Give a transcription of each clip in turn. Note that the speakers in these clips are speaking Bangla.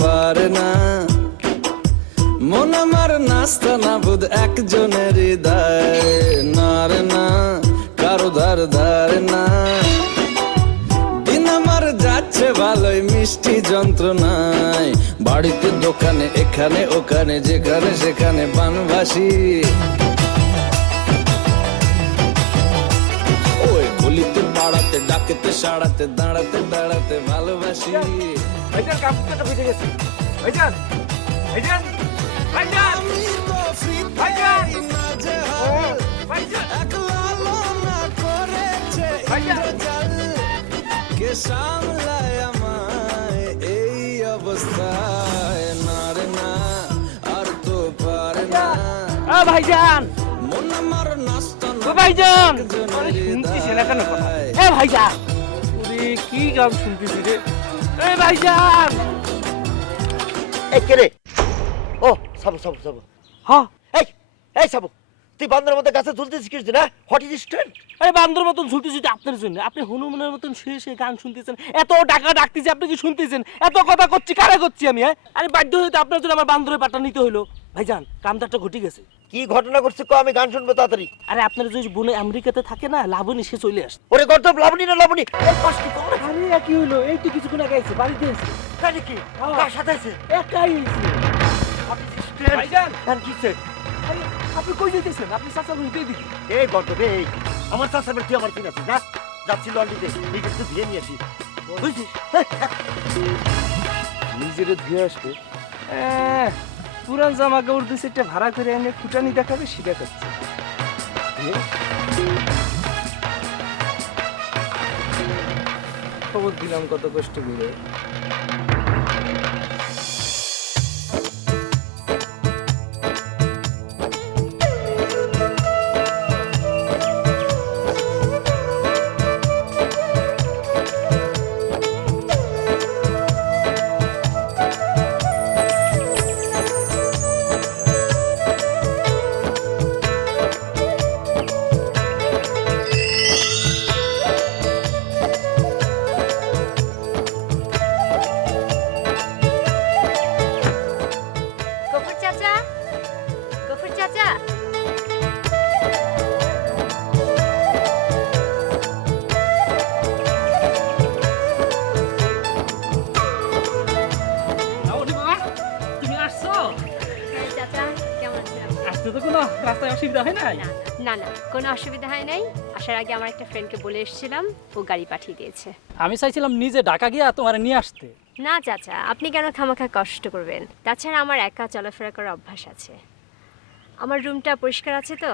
পারে না, মন আমার নাস্তা না বুধ একজনের হৃদয়, না রে না কারো ধার ধার না। দিন আমার যাচ্ছে ভালোই মিষ্টি যন্ত্রণায়, বাড়িতে দোকানে এখানে ওখানে যেখানে সেখানে বানভাসি। ওই গলিতে পাড়াতে ডাকেতে সাড়াতে দাঁড়াতে দাঁড়াতে ভালোবাসি। ভাইজান কাপড়টা ভিজে গেছে। ভাইজান ভাইজান ভাইজান আমি তো ফ্রি ভাইজান না যে ভাইজান একলালো না করেছে ইন্দ্রজাল, কে সামলায় আমায় এই অবস্থায়, না রে না আর তো পারে না। ভাইজান মন আমার নাস্তা না ভাইজান একজনের শুনতেছি না কেন কথা? হৃদয়। ভাইজান ওরে কি গান শুনতেছি রে। ভাইজান এই কে রে? ও সাবু সাবু সাবু। হ্যাঁ এই এই সাবু, তুই বান্দরের মধ্যে গাছে ঝুলতেছিস কিছু না? What is stand? আরে বান্দর মতন ঝুলতেছি তো আপনার জন্য। আপনি হনুমানের মতন শুয়ে শুয়ে গান শুনতেছেন, এত টাকা ডাকতেছি আপনি কি শুনতেছেন? এত কথা করছি কারা করছি আমি? হ্যাঁ আরে বাধ্য হইতে আপনার জন্য আমার বান্দরের পাটা নিতে হইলো। ভাইজান কামদারটা ঘটে গেছে। কি ঘটনা ঘটছে কো, আমি গান শুনবো তাড়াতাড়ি। আরে আপনার যে বোনে আমেরিকাতে থাকে না, লাবণী, সে চলে আসছে। ওরে গর্দব লাবণী না লাবণী? ওই কষ্ট করে। আরে কি হইলো? এই তো কিছুক্ষণ আগে আইছে, বাড়িতে আইছে। তাই নাকি? কার সাথে আছে? একাই আইছে। What is stand? ভাইজান গান কিসে? আরে আপনি কই যাইতেছেন? আপনি চাচা রুইতে দিকে। এই গর্দব এই আমার চাষের তুই আমার কিনা তুই না যাচ্ছি লন্ড্রিতে নিজে একটু ধুয়ে নিয়ে আসি, বুঝছিস? নিজেরে ধুয়ে আসবে। পুরান জামা কাপড় দুই সেটটা ভাড়া করে এনে ফুটানি দেখাবে, সেটা করছে। খবর দিলাম কত কষ্ট করে। গফুর চাচা, গফুর চাচা, তুমি আসছো? হ্যাঁ চাচা, কেমন আছেন? আসতে তো কোনো রাস্তায় অসুবিধা হয় নাই? না না না, কোনো অসুবিধা হয় নাই। আসার আগে আমার একটা ফ্রেন্ডকে বলে এসেছিলাম, ও গাড়ি পাঠিয়ে দিয়েছে। আমি চাইছিলাম নিজে ঢাকা গিয়া তোমার নিয়ে আসতে। না চাচা, আপনি কেন খামাখা কষ্ট করবেন? তাছাড়া আমার একা চলাফেরা করার অভ্যাস আছে। আমার রুমটা পরিষ্কার আছে তো।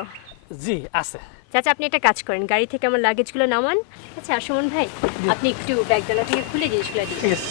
জি আছে। চাচা আপনি একটা কাজ করেন, গাড়ি থেকে আমার লাগেজগুলো নামান। আচ্ছা সুমন ভাই, আপনি একটু ব্যাগডালা থেকে খুলে জিনিসগুলো দিন। ঠিক আছে।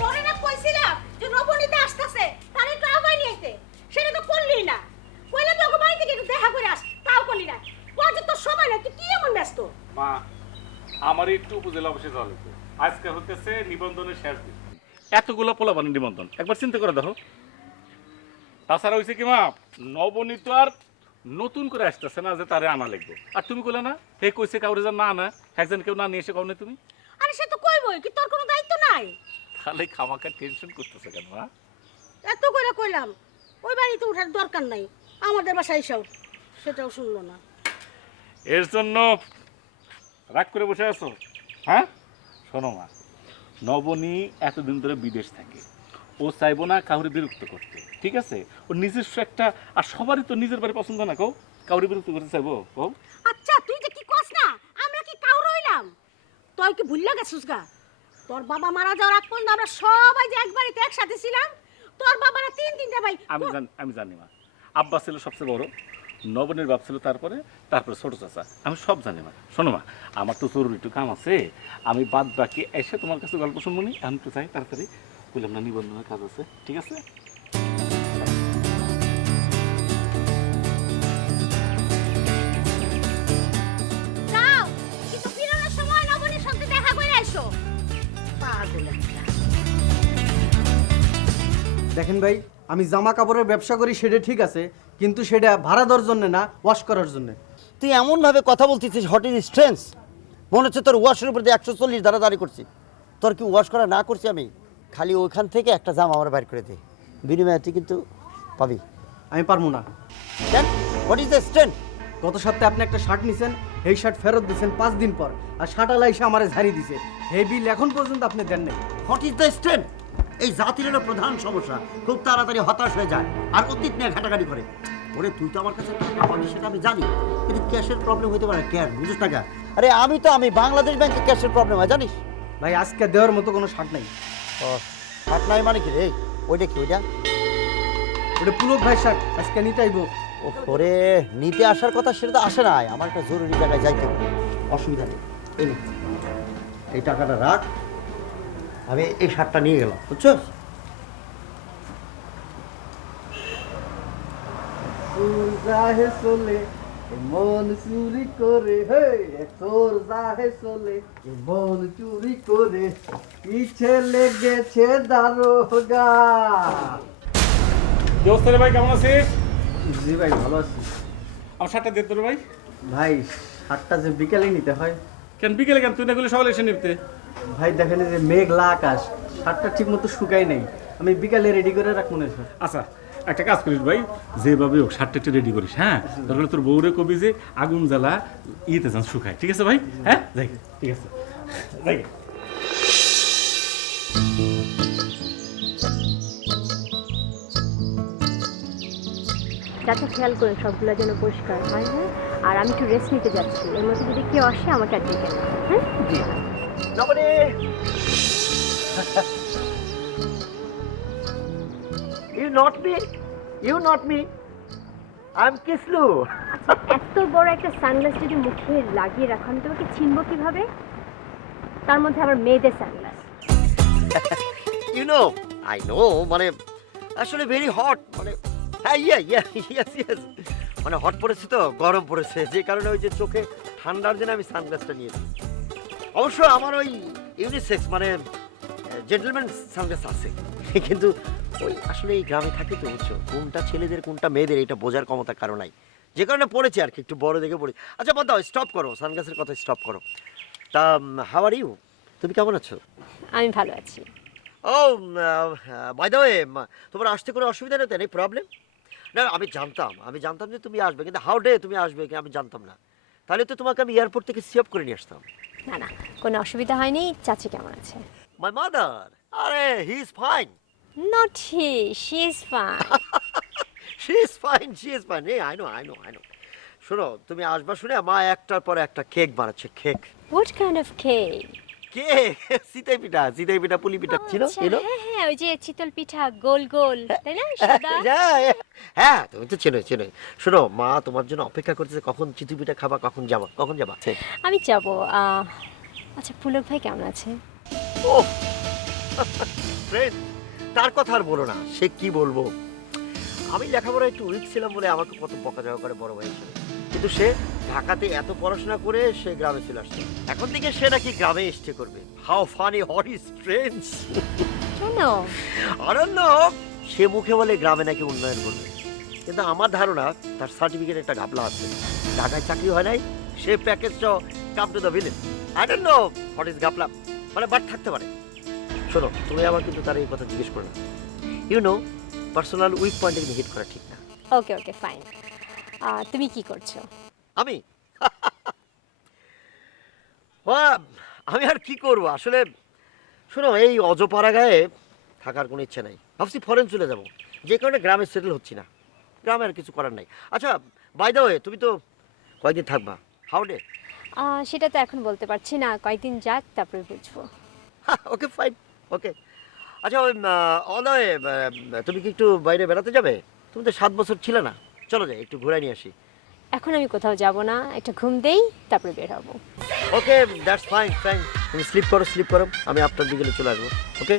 তোরে না কইছিলাম যে নবনীতে আসতেছে, তার একটু আগাই নিয়ে আইতে। সেটা তো করলি না। কইলে তো ওকে বাড়ি থেকে একটু দেখা করে আস, তাও করলি না। পর্যন্ত তোর সময় নাই, তুই কি এমন ব্যস্ত? মা আমার একটু উপজেলা অফিসে যাওয়া লাগবে। আজকে হতেছে নিবন্ধনের শেষ দিন। এতগুলো পোলাপানের নিবন্ধন একবার চিন্তা করে দেখো। তাছাড়া হয়েছে কি মা, নবনীত আর নতুন করে আসতেছে না যে তারে আনা লাগবে। আর তুমি কইলে না হে কইছে কাউরে যেন না আনা, একজন কেউ না নিয়ে এসে কও না তুমি। আরে সে তো কইবই, কি তোর কোনো দায়িত্ব নাই? তাহলে খামাখা টেনশন করতেছে কেন মা? এত করে কইলাম ওই বাড়িতে ওঠার দরকার নাই, আমাদের বাসায় এসব। সেটাও শুনলো না। এর জন্য রাগ করে বসে আছো? হ্যাঁ শোনো মা, নবনী এতদিন ধরে বিদেশ থাকে, ও চাইবো না কাউরে বিরক্ত করতে, ঠিক আছে? ও নিজস্ব একটা, আর সবারই তো নিজের বাড়ি পছন্দ না, কও কাউরে বিরক্ত করতে চাইবো কও? আচ্ছা তুই যে কি কস না, আমরা কি কাউ রইলাম? তুই কি ভুললা গেছিস গা? তোর বাবা মারা যাওয়ার আগ পর্যন্ত আমরা সবাই যে এক বাড়িতে একসাথে ছিলাম। তোর বাবারা তিনটা ভাই। আমি জানি মা, আব্বা ছিল সবচেয়ে বড়, নবনের বাপ ছিল, তারপরে তারপরে ছোট চাচা, আমি সব জানি মা। শোনো মা, আমার তো জরুরি একটু কাম আছে, আমি বাদ বাকি এসে তোমার কাছে গল্প শুনবো নি। আমি তো চাই তাড়াতাড়ি, বললাম না নিবন্ধনের কাজ আছে, ঠিক আছে? যাও, কিন্তু ফিরানোর সময় নবনীর সঙ্গে দেখা করে এসো। পাগল একটা। দেখেন ভাই, আমি জামা কাপড়ের ব্যবসা করি সেটা ঠিক আছে, কিন্তু সেটা ভাড়া দেওয়ার জন্য না, ওয়াশ করার জন্য। তুই এমনভাবে কথা বলতেছিস, হোয়াট ইজ স্ট্রেন্স? মনে হচ্ছে তোর ওয়াশের উপর দিয়ে 140 দাঁড়াদাঁড়ি করছি। তোর কি ওয়াশ করা না করছি আমি? খালি ওইখান থেকে একটা জামা আমার বাইর করে দে, বিনিময়ে তুই কিন্তু পাবি। আমি পারবো না। কেন? What is the strength? গত সপ্তাহে আপনি একটা শার্ট নিছেন, এই শার্ট ফেরত দিয়েছেন 5 দিন পর, আর শার্টালা এসে আমারে ঝাড়ি দিছে। এই বিল এখন পর্যন্ত আপনি দেন নাই। What is the strength? এই জাতির হলো প্রধান সমস্যা, খুব তাড়াতাড়ি হতাশ হয়ে যায় আর অতীত নিয়ে ঘাটাঘাটি করে। ওরে তুই তো আমার কাছে টাকা পাবি সেটা আমি জানি, কিন্তু ক্যাশের প্রবলেম হতে পারে। ক্যাশ বুঝিস টাকা? আরে আমি বাংলাদেশ ব্যাংকে ক্যাশের প্রবলেম হয় জানিস? ভাই আজকে দেওয়ার মতো কোনো শার্ট নাই। ও হাট নাই মানে কি রে? ওইটা কি ওইটা? ওটা পুলক ভাই শার্ট, আজকে নিতে আইবো। ওরে নিতে আসার কথা, সেটা তো আসে নাই। আমার একটা জরুরি জায়গায় যাইতে হবে, অসুবিধা নেই। এই নে, এই টাকাটা রাখ, আমি এই শার্টটা নিয়ে গেলাম, বুঝছো? জাহে চলে মন চুরি করে, হে তোর জাহে চলে মন চুরি করে, পিছে লেগেছে দারোগা। কি অবস্থা রে ভাই, কেমন আছিস? জি ভাই, ভালো আছি। আমার শার্টটা দে তোর ভাই। ভাই শার্টটা যে বিকেলে নিতে হয়। কেন বিকেলে কেন? তুই না গেলে সকালে এসে নিতে। ভাই দেখেন এই যে মেঘলা আকাশ, শার্টটা ঠিক মতো শুকাই নাই, আমি বিকালে রেডি করে রাখবো না স্যার। আচ্ছা একটা কাজ করিস ভাই, যেভাবে হোক শার্টটা একটু রেডি করিস, হ্যাঁ? তাহলে তোর বউরে কবি যে আগুন জ্বালা ইয়েতে যান শুকায়, ঠিক আছে ভাই? হ্যাঁ যাই, ঠিক আছে যাই। যাতে খেয়াল করে সবগুলো যেন পরিষ্কার হয়, হ্যাঁ? আর আমি একটু রেস্ট নিতে যাচ্ছি, এর মধ্যে যদি কেউ আসে আমাকে আর ডেকে না, হ্যাঁ? নবনী, you not me, I'm Kislu. এত বড় একটা সানগ্লাস যদি মুখে লাগিয়ে রাখো, আমি তোমাকে চিনবো কিভাবে? তার মধ্যে আবার মেয়েদের sunglass. You know, I know, মানে আসলে ভেরি হট, মানে হ্যাঁ yes, মানে হট পড়েছে তো, গরম পড়েছে, যে কারণে ওই যে চোখে ঠান্ডার জন্য আমি সানগ্লাসটা নিয়েছি। অবশ্য আমার ওই ইউনিসেক্স মানে জেন্টলম্যান সানগ্লাস আছে, কিন্তু ওই আসলে এই গ্রামে থাকি তো, বুঝছো, কোনটা ছেলেদের কোনটা মেয়েদের এটা বোঝার ক্ষমতা কারো নাই, যে কারণে পড়েছি আর কি, একটু বড় দেখে পড়ি। আচ্ছা বল দাও, স্টপ করো, সানগ্লাসের কথা স্টপ করো। তা হাউ আর ইউ? তুমি কেমন আছো? আমি ভালো আছি। ও বাই দ্য ওয়ে, তোমার আসতে কোনো অসুবিধা নেই তো? Any problem? না আমি জানতাম যে তুমি আসবে, কিন্তু হাউ ডে তুমি আসবে আমি জানতাম না। তাহলে তো তোমাকে আমি এয়ারপোর্ট থেকে সেভ করে নিয়ে আসতাম। না কোনো অসুবিধা হয়নি। চাচি কেমন আছে? মাই মাদার, আরে he is fine. Not he, she is fine. She is fine. I know. শোনো, তুমি আসবা শুনে মা একটার পর একটা কেক বানাচ্ছে। Cake? What kind of cake? Cake চিতই পিঠা, পুলি পিঠা ছিল, এলো। হ্যাঁ, ওই যে চিতল পিঠা, গোল গোল, তাই না? সাদা। হ্যাঁ তুমি তো চেনো। শোনো, মা তোমার জন্য অপেক্ষা করতেছে, কখন চিতই পিঠা খাবা, কখন যাবা। আমি যাব। আচ্ছা পুলক ভাই কেমন আছে? ও ফ্রেন্ড, তার কথা আর বলো না, সে কি বলবো। আমি লেখাপড়া একটু উইক ছিলাম বলে আমাকে কত বকাঝকা করে বড় ভাই হিসেবে, কিন্তু সে ঢাকাতে এত পড়াশোনা করে সে গ্রামে চলে আসছে। এখন থেকে সে নাকি গ্রামে স্টে করবে। How funny, what is strange. কেন? I don't know, সে মুখে বলে গ্রামে নাকি উন্নয়ন করবে, কিন্তু আমার ধারণা তার সার্টিফিকেট একটা ঘাপলা আছে। ঢাকায় চাকরি হয় নাই, সে প্যাকেজটা come to the village. I don't know what is ঘাপলা, মানে বাট থাকতে পারে। শোনো, তুমি আবার কিন্তু তার এই কথা জিজ্ঞেস করো না। ইউ নো, পার্সোনাল উইক পয়েন্টে কিন্তু হিট করা ঠিক না। Okay fine. তুমি কি করছো? আমি আমি আর কি করবো আসলে। শোনো, এই অজপাড়া গায়ে থাকার কোনো ইচ্ছে নাই, ভাবছি ফরেন চলে যাব, যে কারণে গ্রামে সেটেল হচ্ছি না। গ্রামে আর কিছু করার নাই। আচ্ছা বাই দ্য ওয়ে, তুমি তো কয়দিন থাকবা? How dare? সেটা তো এখন বলতে পারছি না, কয়েকদিন যাক তারপরে বুঝবো। ওকে ফাইন, ওকে। আচ্ছা ওই অন দ্য ওয়ে, তুমি কি একটু বাইরে বেড়াতে যাবে? তুমি তো 7 বছর ছিলে না, চলো যাই একটু ঘুরাই নিয়ে আসি। এখন আমি কোথাও যাব না, একটা ঘুম দেই, তারপরে বের হব। ওকে, দ্যাটস ফাইন ফাইন। তুমি স্লিপ করো, আমি আপনার বিকেলে চলে আসবো। ওকে,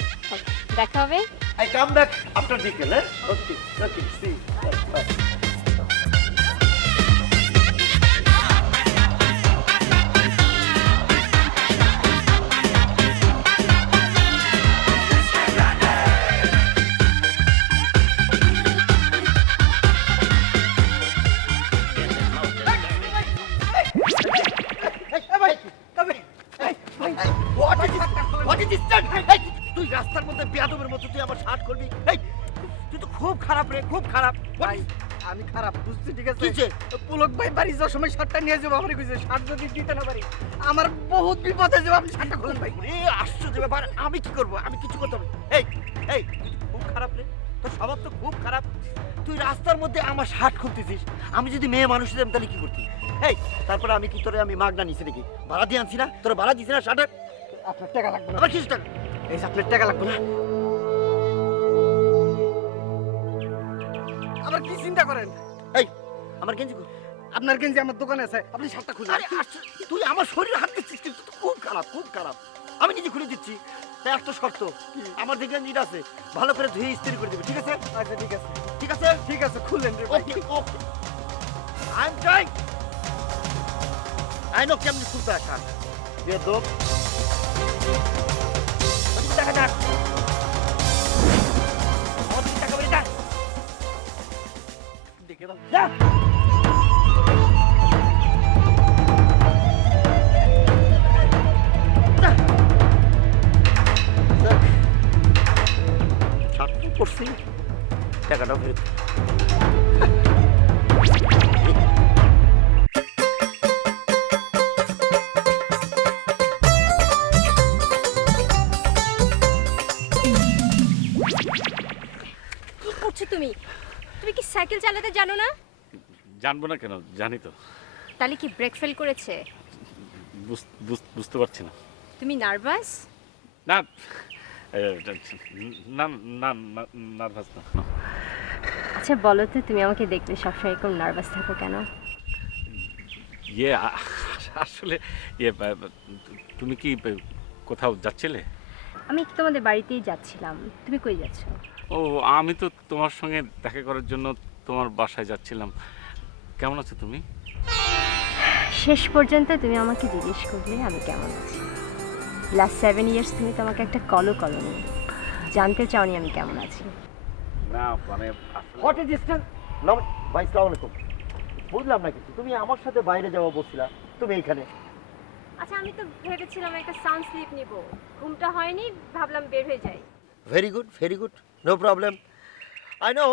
দেখা হবে। আই কাম ব্যাক আফটার বিকেল। হ্যাঁ, ওকে ওকে, সি বাই। তুই রাস্তার মধ্যে বেয়াদবের মতো তুই আমার শার্ট করবি? এই তুই তো খুব খারাপ রে, খুব খারাপ। ভাই আমি খারাপ বুঝছি, ঠিক আছে? কিছে? পুলক ভাই বাড়ি যাওয়ার সময় শার্টটা নিয়ে যাবো, আমার কইছে শার্ট যদি দিতে না পারি আমার বহুত বিপদ হয়ে যাবে, আপনি শার্টটা খুলেন ভাই। এ আশ্চর্য ব্যাপার, আমি কি করব? আমি কিছু করতে হবে। এই এই তুই তো খুব খারাপ রে, তোর স্বভাব তো খুব খারাপ। তুই রাস্তার মধ্যে আমার শার্ট খুলতেছিস। আমি যদি মেয়ে মানুষ হতাম তাহলে কি করতি? এই তারপরে আমি কি তোরে আমি মাগনা নিছি নাকি? ভাড়া দিয়ে আনছি না? তোরা ভাড়া দিছিস না শার্টের? আপনার টাকা লাগবে না। আবার কিছু টাকা? এই যে আপনার টাকা লাগবে না। আবার কি চিন্তা করেন? এই আমার গেঞ্জি কই? আপনার গেঞ্জি আমার দোকানে আছে, আপনি শার্টটা খুলুন। আরে আশ্চর্য, তুই আমার শরীরে হাত দিচ্ছিস কিন্তু, তুই খুব খারাপ, খুব খারাপ। আমি নিজে খুলে দিচ্ছি। তাই একটা শর্ত, আমার যে গেঞ্জিটা আছে ভালো করে ধুয়ে ইস্ত্রি করে দিবি, ঠিক আছে? আচ্ছা ঠিক আছে, ঠিক আছে, ঠিক আছে, খুললেন রে ভাই। Okay okay. I am trying. I know কেমনি খুলতে হয় শার্ট। দিয়ে দো। টাকা যাক। আমার টাকা বেরিয়ে যা। দেখে দাও। যা। শার্ট করছি, টাকাটাও ফেরত। কি করছো তুমি? তুমি কি সাইকেল চালাতে জানো না? জানবো না কেন, জানি তো। তাহলে কি ব্রেক ফেল করেছে? বুঝতে পারছি না। তুমি নার্ভাস? না এ, না না নার্ভাস না। আচ্ছা বলো তো, তুমি আমাকে দেখলে সবসময় এরকম নার্ভাস থাকো কেন? ইয়ে আসলে ইয়ে তুমি কি কোথাও যাচ্ছিলে? আমি একটু তোমাদের বাড়িতেই যাচ্ছিলাম। তুমি কই যাচ্ছ? ও, আমি তো তোমার সঙ্গে দেখা করার জন্য তোমার বাসায় যাচ্ছিলাম। কেমন আছো তুমি? শেষ পর্যন্ত তুমি আমাকে জিজ্ঞেস করলে আমি কেমন আছি। লাস্ট 7 ইয়ার্স তুমি তো আমাকে একটা কলও করোনি, জানতে চাওনি আমি কেমন আছি। না মানে হোয়াট ইজ ডিসটেন্স? ভাই আসসালামু আলাইকুম। বুঝলাম না কিছু। তুমি আমার সাথে বাইরে যাওয়া বলছিলা, তুমি এইখানে। আচ্ছা আমি তো ভেবেছিলাম একটা সাউন্ড স্লিপ নিব, ঘুমটা হয়নি, ভাবলাম বের হয়ে যাই। Very good, no problem. I know.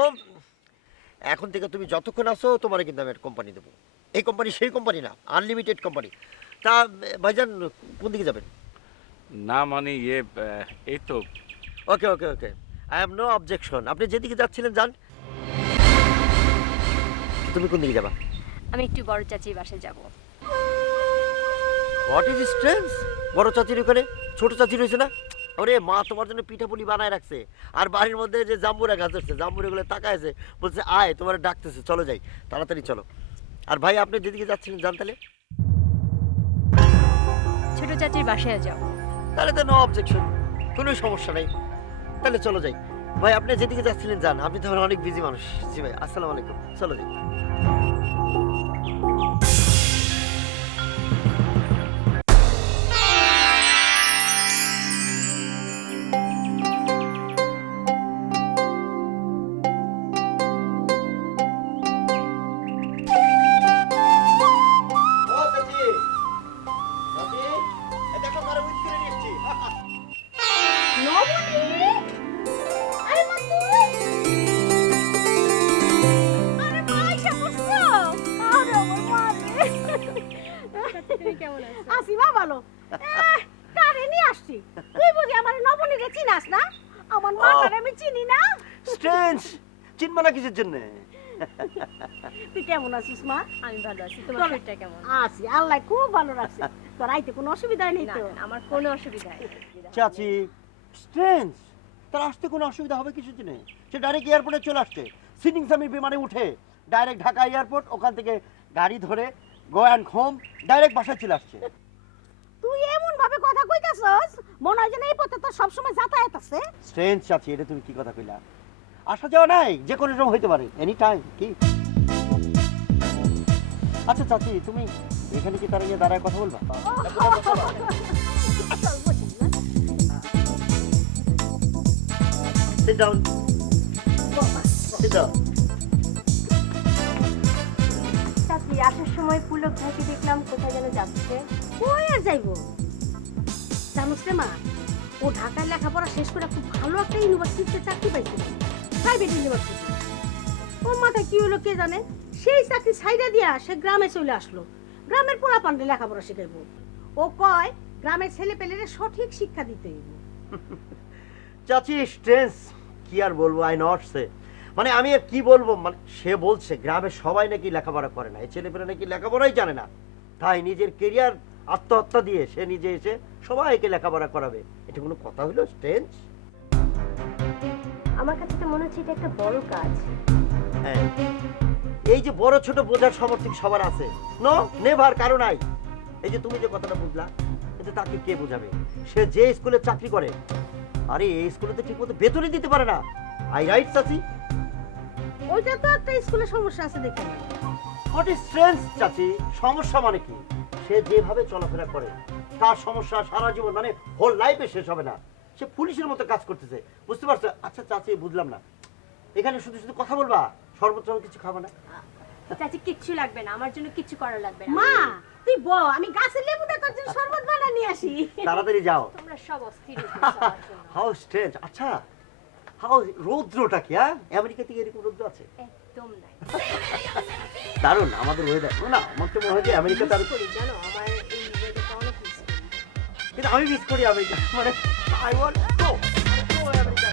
এখন থেকে তুমি যতক্ষণ আসো তোমার কিন্তু আমি একটা কোম্পানি দেবো। এই কোম্পানি সেই কোম্পানি না, আনলিমিটেড কোম্পানি। তা ভাইজান কোন দিকে যাবেন? না মানে ইয়ে এই তো okay I have no objection. আপনি যেদিকে যাচ্ছিলেন যান। তুমি কোন দিকে যাবা? আমি একটু বড় চাচির বাসায় যাব। What is strange? বড় চাচির ওখানে ছোট চাচি রয়েছে না? ওরে মা তোমার জন্য পিঠাপুলি বানায় রাখছে। আর বাড়ির মধ্যে যে জাম্বুরা গাছ আছে, জাম্বুরাগুলো তাকায়ছে, বলছে আয় তোমার ডাকতেছে, চলো যাই, তাড়াতাড়ি চলো। আর ভাই আপনি যেদিকে যাচ্ছিলেন যান তাহলে। ছোট চাচির বাসায় যাও। তাহলে তো নো অবজেকশন, কোনো সমস্যা নেই। তাহলে চলো যাই। ভাই আপনি যেদিকে যাচ্ছিলেন যান, আপনি তো অনেক বিজি মানুষ। জি ভাই, আসসালামু আলাইকুম, চলো যাই। নবনী! আরে মা তুই! আরে মা এসে বসছো? আরে আমার মা রে! তুমি কেমন আছো? আসি মা ভালো। কারে নিয়ে আসছি? তুই বুঝি আমার নবনীকে চিনাস না? আমার মাটারে আমি চিনি না? স্ট্রেঞ্জ, চিনবা না কিসের জন্য? তুই কেমন আছিস মা? আমি ভালো আছি, তোমার চলো। শরীরটা কেমন? আছি, আল্লাহ খুব ভালো রাখছে। তোর আইতে কোনো অসুবিধা নেই না তো? না, আমার কোনো অসুবিধা নেই। চাচি স্ট্রেঞ্জ, তার আসতে কোনো অসুবিধা হবে কিছু নেই। সে ডাইরেক্ট এয়ারপোর্টে চলে আসছে। সিটিং সামির বিমানে উঠে ডাইরেক্ট ঢাকা এয়ারপোর্ট, ওখান থেকে গাড়ি ধরে গো অ্যান্ড হোম ডাইরেক্ট বাসায় চলে আসছে। তুই এমন ভাবে কথা কইতাছস মনে হয় যেন এই পথে তো সবসময় যাতায়াত আছে। স্ট্রেঞ্জ চাচি, এটা তুমি কি কথা কইলা? আসা যাওয়া নাই, যে কোনো সময় হইতে পারে, এনি টাইম। কি আচ্ছা চাচি, তুমি এখানে কি তারা নিয়ে দাঁড়ায় কথা বলবা? Sit down. Sit down. চাচি আসার সময় পুলক ভাইকে দেখলাম কোথায় যেন যাচ্ছে। কই আর যাইবো? জানোস রে মা, ও ঢাকায় লেখাপড়া শেষ করে খুব ভালো একটা ইউনিভার্সিটিতে চাকরি পাইছিল, প্রাইভেট ইউনিভার্সিটি। ওর মাথায় কি হলো কে জানে, সেই চাকরি ছাইড়া দিয়া সে গ্রামে চলে আসলো। গ্রামের পোলাপানরে লেখাপড়া শিখাইবো। ও কয় গ্রামের ছেলে পেলেরে সঠিক শিক্ষা দিতে হইব। চাচি স্ট্রেঞ্জ, কি আর বলবো, আই নট সে। মানে আমি আর কি বলবো, মানে সে বলছে গ্রামের সবাই নাকি লেখাপড়া করে না, এই ছেলেপেলে নাকি লেখাপড়াই জানে না, তাই নিজের কেরিয়ার আত্মহত্যা দিয়ে সে নিজে এসে সবাইকে লেখাপড়া করাবে। এটা কোনো কথা হলো স্ট্রেঞ্জ? আমার কাছে তো মনে হচ্ছে এটা একটা বড় কাজ। হ্যাঁ, এই যে বড় ছোট বোঝার সমর্থক সবার আছে, নো নেভার, কারো নাই। এই যে তুমি যে কথাটা বুঝলা, কিন্তু তাকে কে বোঝাবে? সে যে স্কুলে চাকরি করে, আরে এই স্কুলে তো ঠিকমতো বেতনই দিতে পারে না। আই রাইট চাচি? ওইটা তো একটা স্কুলে সমস্যা আছে দেখে না। হোয়াট ইজ স্ট্রেঞ্জ চাচি? সমস্যা মানে কি? সে যেভাবে চলাফেরা করে তার সমস্যা সারা জীবন, মানে হোল লাইফে শেষ হবে না। সে পুলিশের মতো কাজ করতেছে, বুঝতে পারছো? আচ্ছা চাচি, বুঝলাম না, এখানে শুধু শুধু কথা বলবা, সর্বোচ্চ কিছু খাবা না? চাচি কিচ্ছু লাগবে না, আমার জন্য কিচ্ছু করা লাগবে না। মা তুই ব, আমি গাছের লেবুটা তোর জন্য শরবত বানায় নিয়ে আসি। তাড়াতাড়ি যাও। তোমরা সব অস্থির হয়ে পড়েছো আমার জন্য। How strange. আচ্ছা, হাউ রৌদ্রটা কি? হ্যাঁ, আমেরিকা থেকে এরকম রৌদ্র আছে? একদম নাই। দারুণ আমাদের ওয়েদার। না, আমার তো মনে হয় যে আমেরিকাতে আরো, করি জানো, আমার এই ওয়েদারটা অনেক মিস করি। কিন্তু আমি মিস করি আমেরিকা, মানে I want to go America.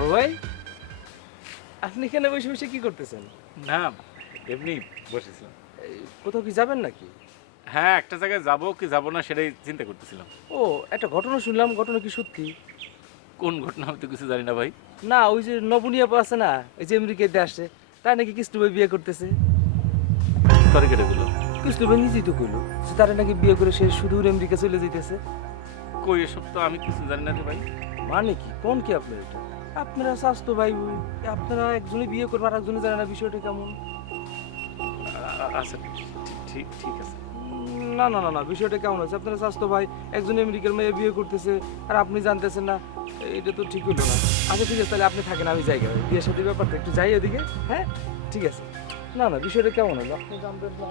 ও ভাই, আপনি এখানে বসে বসে কি করতেছেন? না, এমনি বসেছিলাম। কোথাও কি যাবেন নাকি? হ্যাঁ, একটা জায়গায় যাবো কি যাবো না সেটাই চিন্তা করতেছিলাম। ও, একটা ঘটনা শুনলাম, ঘটনা কি সত্যি? কোন ঘটনা আমি তো কিছু জানি না ভাই। না, ওই যে নবনিয়া আছে না, এই যে আমেরিকাতে আসছে, তাই নাকি কৃষ্ণ ভাই বিয়ে করতেছে। তরে কেটে দিল। কৃষ্ণ ভাই নিজেই তো কইলো যে তারা নাকি বিয়ে করে সে সুদূর আমেরিকা চলে যেতেছে। কই এসব তো আমি কিছু জানি না রে ভাই। মানে কি, কোন কি আপনার এটা? আপনারা স্বাস্থ্য ভাই বোন, আপনারা একজনে বিয়ে করবেন আর একজনে জানে না, বিষয়টা কেমন? আচ্ছা, ঠিক ঠিক আছে। না না না না, বিষয়টা কেমন আছে? আপনারা স্বাস্থ্য ভাই, একজন আমেরিকার মেয়ে বিয়ে করতেছে আর আপনি জানতেছেন না, এটা তো ঠিক হলো না। আচ্ছা ঠিক আছে, তাহলে আপনি থাকেন, আমি যাই, বিয়ের সাথে ব্যাপারটা একটু যাই ওদিকে। হ্যাঁ ঠিক আছে। না না, বিষয়টা কেমন হলো আপনি জানবেন না।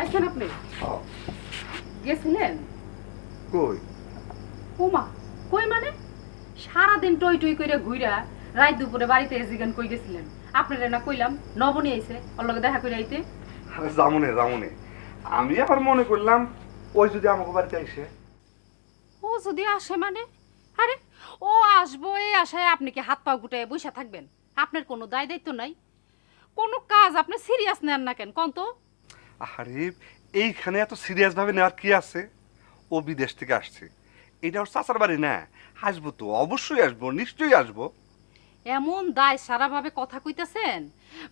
আইছেন আপনি? গেছিলেন? কই? ওমা, কই মানে? সারাদিন টই টই কইরা ঘুইরা রাত দুপুরে বাড়িতে এসিগান কই গেছিলেন? আপনারে না কইলাম নবনী আইছে, ওর লগে দেখা কইরা আইতে। আরে জামুনে আমি আবার মনে করলাম ওই যদি আমাকে বাড়িতে আইসে। ও যদি আসে মানে? আরে ও আসবো, এই আশায় আপনি কি হাত পা গুটায় বইসা থাকবেন? আপনার কোনো দায় দায়িত্ব নাই? কোনো কাজ আপনি সিরিয়াস নেন না কেন কোন তো? আরে এইখানে এত সিরিয়াস ভাবে নেওয়ার কি আছে? ও বিদেশ থেকে আসছে, এটা ওর চাচার বাড়ি না। আসবো তো, অবশ্যই আসবো, নিশ্চয়ই আসবো। এমন দায় সারাভাবে কথা কইতাছেন,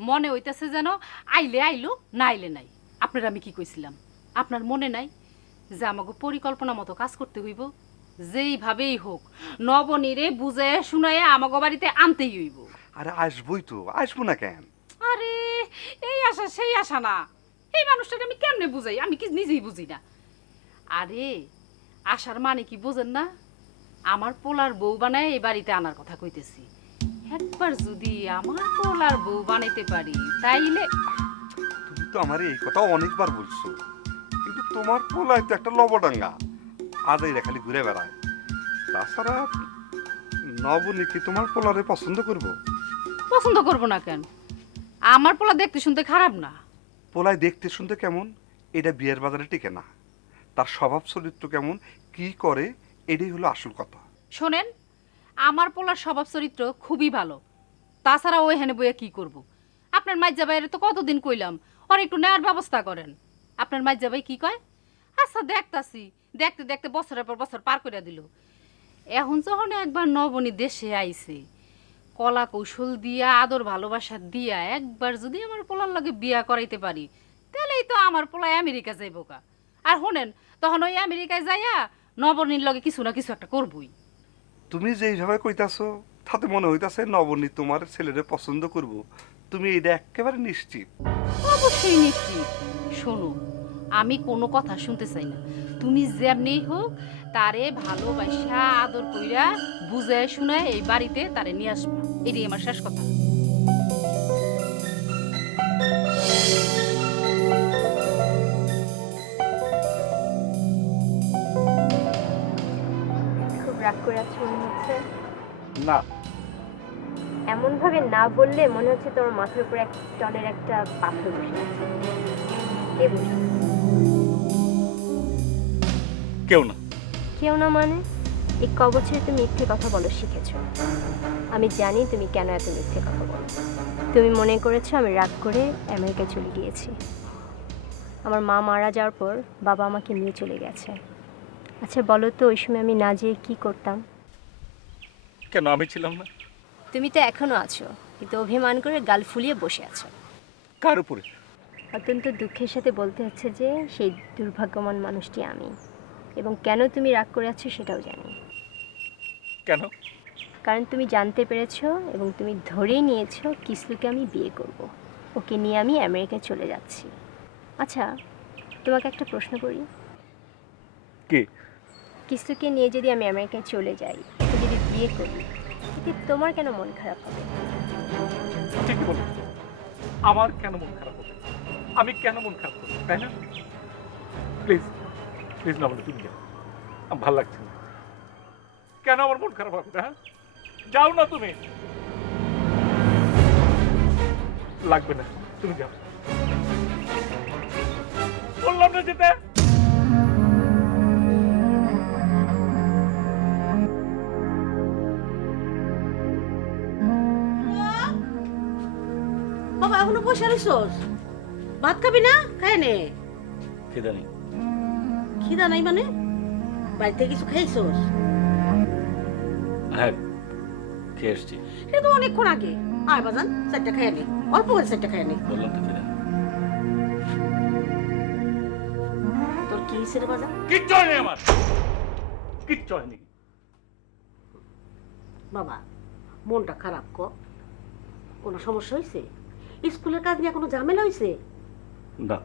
মনে হইতাছে যেন আইলে আইলো, না আইলে নাই। আপনার আমি কি কইছিলাম? আপনার মনে নাই যে আমাকে পরিকল্পনা মতো কাজ করতে হইব? যেইভাবেই হোক নবনীরে বুঝে শুনাইয়া আমাকে বাড়িতে আনতেই হইব। আরে আসবোই তো, আসবো না কেন? আরে এই আশা সেই আশা না, এই মানুষটাকে আমি কেমনে বুঝাই, আমি কি নিজেই বুঝি না। আরে আশার মানে কি বোঝেন না? আমার পোলার বউ বানায় এই বাড়িতে আনার কথা কইতেছি। একবার যদি আমার পোলার বউ বানাইতে পারি তাইলে। তুমি তো আমার এই কথা অনেকবার বলছো, কিন্তু তোমার পোলায় তো একটা লবডাঙ্গা, আজাইরা খালি ঘুরে বেড়ায়। তাছাড়া নবনী কি তোমার পোলারে পছন্দ করবো? পছন্দ করবো না কেন? আমার পোলা দেখতে শুনতে খারাপ না। পোলায় দেখতে শুনতে কেমন, এটা বিয়ের বাজারে টিকে না। তার স্বভাব চরিত্র কেমন, কি করে, এটাই হলো আসল কথা। শোনেন, আমার পোলার স্বভাব চরিত্র খুবই ভালো। তাছাড়া ওই হেনে বইয়া কি করব? আপনার মাইজা ভাইয়ের তো কতদিন কইলাম ওর একটু নেওয়ার ব্যবস্থা করেন। আপনার মাইজা ভাই কি কয়? আচ্ছা দেখতাছি। দেখতে দেখতে বছরের পর বছর পার করে দিল। এখন যখন একবার নবনী দেশে আইছে, কলা কৌশল দিয়া আদর ভালোবাসা দিয়া একবার যদি আমার পোলার লগে বিয়া করাইতে পারি, তাহলেই তো আমার পোলায় আমেরিকা যাইব কা। আর শোনেন, তখন ওই আমেরিকায় যাইয়া নবনীর লগে কিছু না কিছু একটা করবই। তুমি যেইভাবে কইতাছো তাতে মনে হইতাছে নবনী তোমার ছেলেরে পছন্দ করব। তুমি এটা একেবারে নিশ্চিত? অবশ্যই নিশ্চিত। শোনো, আমি কোনো কথা শুনতে চাই না। তুমি যেমনি হোক তারে ভালোবাসা আদর কইরা বুঝায় শুনায় এই বাড়িতে তারে নিয়ে আসবা। এটাই আমার শেষ কথা। খুব রাগ করে আছো মনে হচ্ছে। না, এমনভাবে না বললে মনে হচ্ছে তোমার মাথার উপর এক টনের একটা পাথর বসে আছে। কে বসে? কেউ না। কেউ না মানে? এই ক বছরে তুমি মিথ্যে কথা বলো শিখেছো। আমি জানি তুমি কেন এত মিথ্যে কথা বলো। তুমি মনে করেছো আমি রাগ করে আমেরিকায় চলে গিয়েছি। আমার মা মারা যাওয়ার পর বাবা আমাকে নিয়ে চলে গেছে। আচ্ছা বলো তো ওই সময় আমি না যেয়ে কী করতাম? কেন আমি ছিলাম না? তুমি তো এখনো আছো, কিন্তু অভিমান করে গাল ফুলিয়ে বসে আছো। কার উপরে? অত্যন্ত দুঃখের সাথে বলতে হচ্ছে যে সেই দুর্ভাগ্যবান মানুষটি আমি। এবং কেন তুমি রাগ করে আছো সেটাও জানি। কেন? কারণ তুমি জানতে পেরেছো এবং তুমি ধরেই নিয়েছো কিসলুকে আমি বিয়ে করব। ওকে নিয়ে আমি আমেরিকায় চলে যাচ্ছি। আচ্ছা তোমাকে একটা প্রশ্ন করি। কি? কিসলুকে নিয়ে যদি আমি আমেরিকায় চলে যাই, ওকে যদি বিয়ে করি, এতে তোমার কেন মন খারাপ হবে? ঠিকই বলো। আমার কেন মন খারাপ হবে? আমি কেন মন খারাপ করবো, তাই না? প্লিজ প্লিজ না বলে তুমি যাও, আমার ভালো লাগছে না। কেন আমার মন খারাপ হবে? হ্যাঁ, যাও না তুমি। লাগবে না, তুমি যাও। বললাম না যেতে। বাবা এখনো বসে রইছস? ভাত খাবি না? খায় নে। খিদা নেই। খিদা নাই মানে? বাড়িতে কিছু খাইছস? হ্যাঁ, খেয়ে এসছি। এটা তো অনেকক্ষণ আগে। আয় বাজান, চারটা খায় নে। অল্প করে চারটা খায় নে। বললাম তো খিদা। তোর কি হয়েছে রে বাজান? কিচ্ছু হয়নি আমার, কিচ্ছু হয়নি। বাবা মনটা খারাপ ক। কোনো সমস্যা হয়েছে? স্কুলের কাজ নিয়ে কোনো ঝামেলা হয়েছে? না,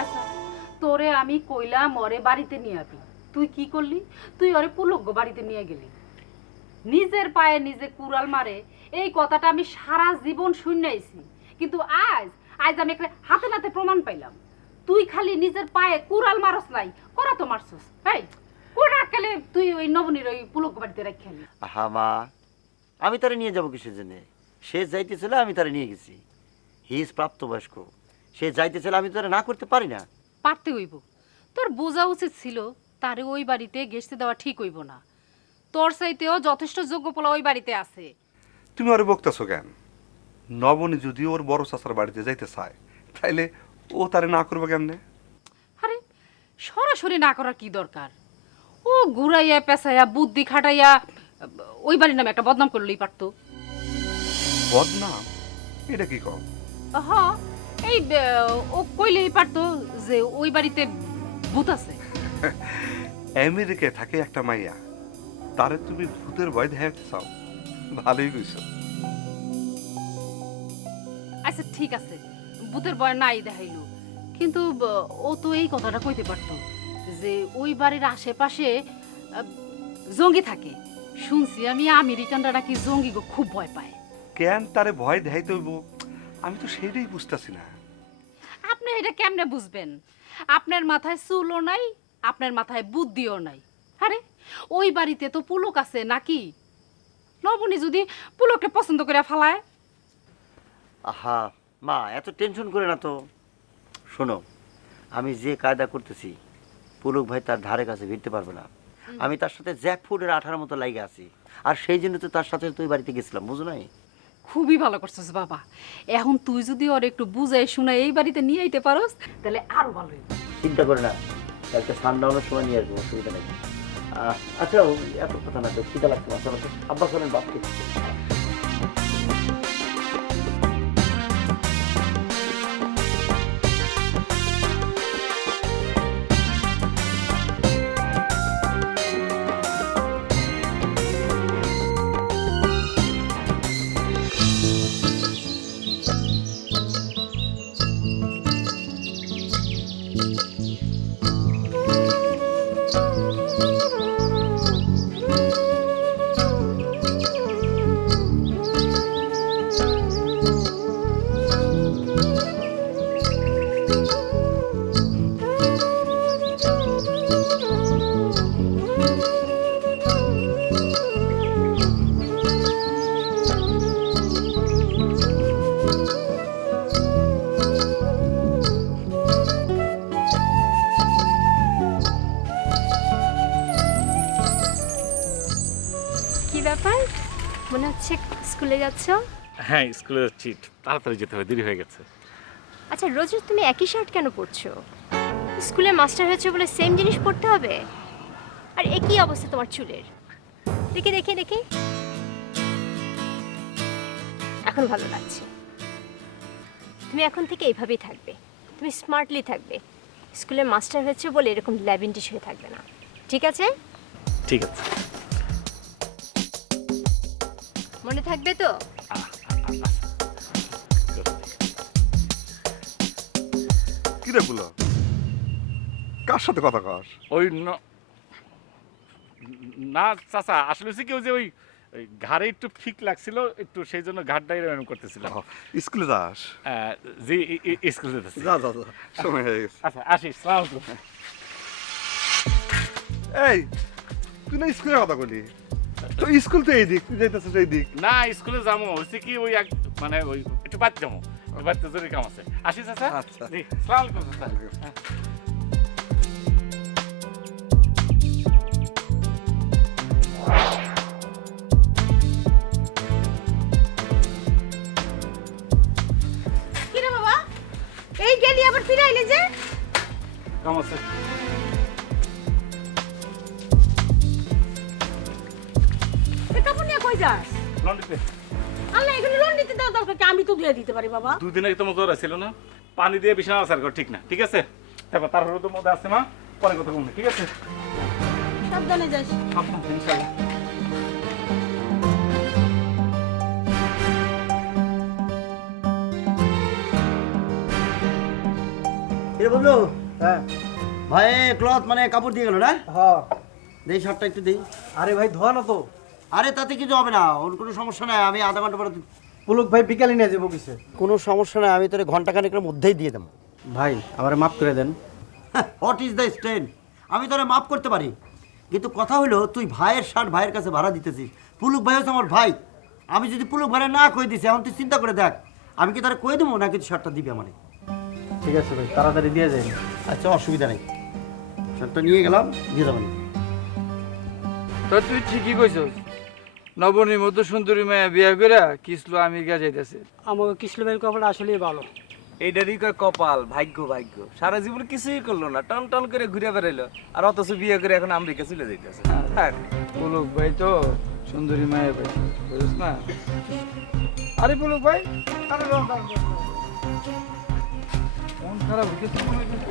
আচ্ছা, তোরে আমি কইলাম ওরে বাড়িতে নিয়ে আবি, তুই কি করলি? তুই ওরে পুলগ্য বাড়িতে নিয়ে গেলি। নিজের পায়ে নিজে কুড়াল মারে, এই কথাটা আমি সারা জীবন শুনাইছি। কিন্তু আজ আজ আমি একটা হাতে নাতে প্রমাণ পাইলাম। তুই খালি নিজের পায়ে কুড়াল মারস নাই, করা তো মারছস। এই কোন আকালে তুই ওই নবনীর ওই পুলগ্য বাড়িতে রাখি আনি? আহা মা, আমি তারে নিয়ে যাবো কিসের জন্য? সে যাইতেছিল, আমি তারে নিয়ে গেছি। হি ইজ প্রাপ্তবয়স্ক, সে যাইতেছিল, আমি তারে না করতে পারি না। পারতে হইব। তোর বোঝা উচিত ছিল তারে ওই বাড়িতে গেস্তে দেওয়া ঠিক হইব না। তোর চাইতেও যথেষ্ট যোগ্য পোলা ওই বাড়িতে আছে। তুমি ওরে বকতেছো কেন? নবনী যদি ওর বড় চাচার বাড়িতে যাইতে চায়, তাইলে ও তারে না করবে কেমনে? আরে সরাসরি না করার কি দরকার? ও ঘুরাইয়া পেঁচাইয়া বুদ্ধি খাটাইয়া ওই বাড়ির নামে একটা বদনাম করলেই পারতো। বদনাম? এটা কি কম? হ, এই ও কইলেই পারতো যে ওই বাড়িতে ভূত আছে। আমেরিকায় থাকে একটা মাইয়া, তারে তুমি ভূতের ভয় দেখাতে চাও? ভালোই কইছো। আচ্ছা ঠিক আছে, ভূতের ভয় নাই দেখাইলো, কিন্তু ও তো এই কথাটা কইতে পারতো যে ওই বাড়ির আশেপাশে জঙ্গি থাকে। শুনছি আমি আমেরিকানরা নাকি জঙ্গি গো খুব ভয় পায়। কেন তারে ভয় দেখাইতে হইব? আমি তো সেটাই বুঝতেছি না। আপনি এটা কেমনে বুঝবেন? আপনার মাথায় চুলও নাই, আপনার মাথায় বুদ্ধিও নাই। আরে ওই বাড়িতে তো পুলক আছে নাকি? নবনী যদি পুলককে পছন্দ করে ফালায়? আহা মা, এত টেনশন করে না তো। শোনো, আমি যে কায়দা করতেছি পুলক ভাই তার ধারে কাছে ভিড়তে পারবে না। আমি তার সাথে জ্যাকফ্রুটের আঠার মতো লাগে আছি, আর সেই জন্য তো তার সাথে তুই বাড়িতে গেছিলাম, বুঝো নাই? খুবই ভালো করছিস বাবা। এখন তুই যদি ওর একটু বুঝাই শুনে এই বাড়িতে নিয়ে আইতে পারোস তাহলে আরো ভালো হইবে। চিন্তা করে না, একটা সানডাউনের সময় নিয়ে আসবো, অসুবিধা নেই। আচ্ছা এত কথা না, তো খিদা লাগছে না, চলো আব্বা চলেন বাপকে। কি ব্যাপার, মনে হচ্ছে স্কুলে যাচ্ছ? হ্যাঁ, স্কুলে যাচ্ছি, তাড়াতাড়ি যেতে হবে, দেরি হয়ে গেছে। আচ্ছা, রোজ রোজ তুমি একই শার্ট কেন পরছো? স্কুলে মাস্টার হয়েছে বলে সেম জিনিস পরতে হবে? আর একই অবস্থা তোমার চুলের, দেখি দেখি দেখি। এখন ভালো লাগছে। তুমি এখন থেকে এইভাবেই থাকবে, তুমি স্মার্টলি থাকবে। স্কুলে মাস্টার হয়েছে বলে এরকম ল্যাভিন্টিশ হয়ে থাকবে না, ঠিক আছে? ঠিক আছে। মনে থাকবে তো? কি রে বলো, কার সাথে কথা কস? ওই না চাচা, আসলে হচ্ছে কি, ওই যে ওই ঘাড়ে একটু ঠিক লাগছিল একটু, সেই জন্য ঘাটটা এরকম করতেছিলাম। স্কুলে যাস? জি, স্কুলে যেতেছি। যা যা যা, সময় হয়ে গেছে। আচ্ছা আসি, সালাম আলাইকুম। এই তুই না স্কুলের কথা বলি, তো স্কুল তো এই দিক, তুই যাইতেছিস এই দিক। না, স্কুলে যাবো হচ্ছে কি, ওই মানে ওই একটু বাদ যাবো, বাড়িতে জরুরি কাম আছে। আসি চাচা। আচ্ছা। জি, সালাম আলাইকুম চাচা। হ্যাঁ। কি রে বাবা, এই গেলি আবার ফিরে আইলে যে? কাম আছে। এই কাপড় নিয়ে কই যাস? লন্ড্রিতে। আল্লাহ, এগুলো লোন দিতে দাও দরকার কি? আমি তো ধুয়ে দিতে পারি বাবা। দুদিন আগে তোমার জ্বর ছিল না, পানি দিয়ে বিছানা আসার কর, ঠিক না? ঠিক আছে, তারপর তার রোদের মধ্যে আছে মা, পরে কথা বলবো, ঠিক আছে? সাবধানে যাস। আপনার ইনশাআল্লাহ। এ বন্ধু, হ্যাঁ ভাই ক্লথ মানে কাপড় দিয়ে গেল না? হ্যাঁ। দেই শার্টটা একটু দেই। আরে ভাই, ধোয়া না তো? আরে তাতে কিছু হবে না, ওর কোনো সমস্যা নাই, আমি আধা ঘন্টা পরে পুলক ভাই বিকালে নিয়ে যাবো কিসে? কোনো সমস্যা নাই, আমি তোর ঘন্টাখানেকের মধ্যেই দিয়ে দেবো। ভাই আমার মাফ করে দেন। What is the strain? আমি তোরে মাফ করতে পারি, কিন্তু কথা হলো তুই ভাইয়ের শার্ট ভাইয়ের কাছে ভাড়া দিতেছিস। পুলক ভাই হচ্ছে আমার ভাই, আমি যদি পুলক ভাড়া না কই দিছি, এখন তুই চিন্তা করে দেখ, আমি কি তারা কই দেবো নাকি তুই শার্টটা দিবি আমারে? ঠিক আছে ভাই, তাড়াতাড়ি দিয়ে যাই। আচ্ছা, অসুবিধা নেই, শার্টটা নিয়ে গেলাম, দিয়ে দেবেন। তো তুই ঠিকই কইছস, নবনীর মতো সুন্দরী মেয়ে বিয়া করে কিসলো আমেরিকা যাইতেছে। আমাকে কিসলু ভাইয়ের কপালটা আসলেই ভালো। এইটারই কয় কপাল, ভাগ্য ভাগ্য। সারা জীবন কিছুই করলো না, টন টন করে ঘুরে বেড়াইলো, আর অথচ বিয়ে করে এখন আমেরিকা চলে যাইতেছে। পুলক ভাই তো সুন্দরী মেয়ে পাইছে, বুঝছ না? আরে পুলক ভাই, আরে মন খারাপ হইতেছে মনে হইতেছে।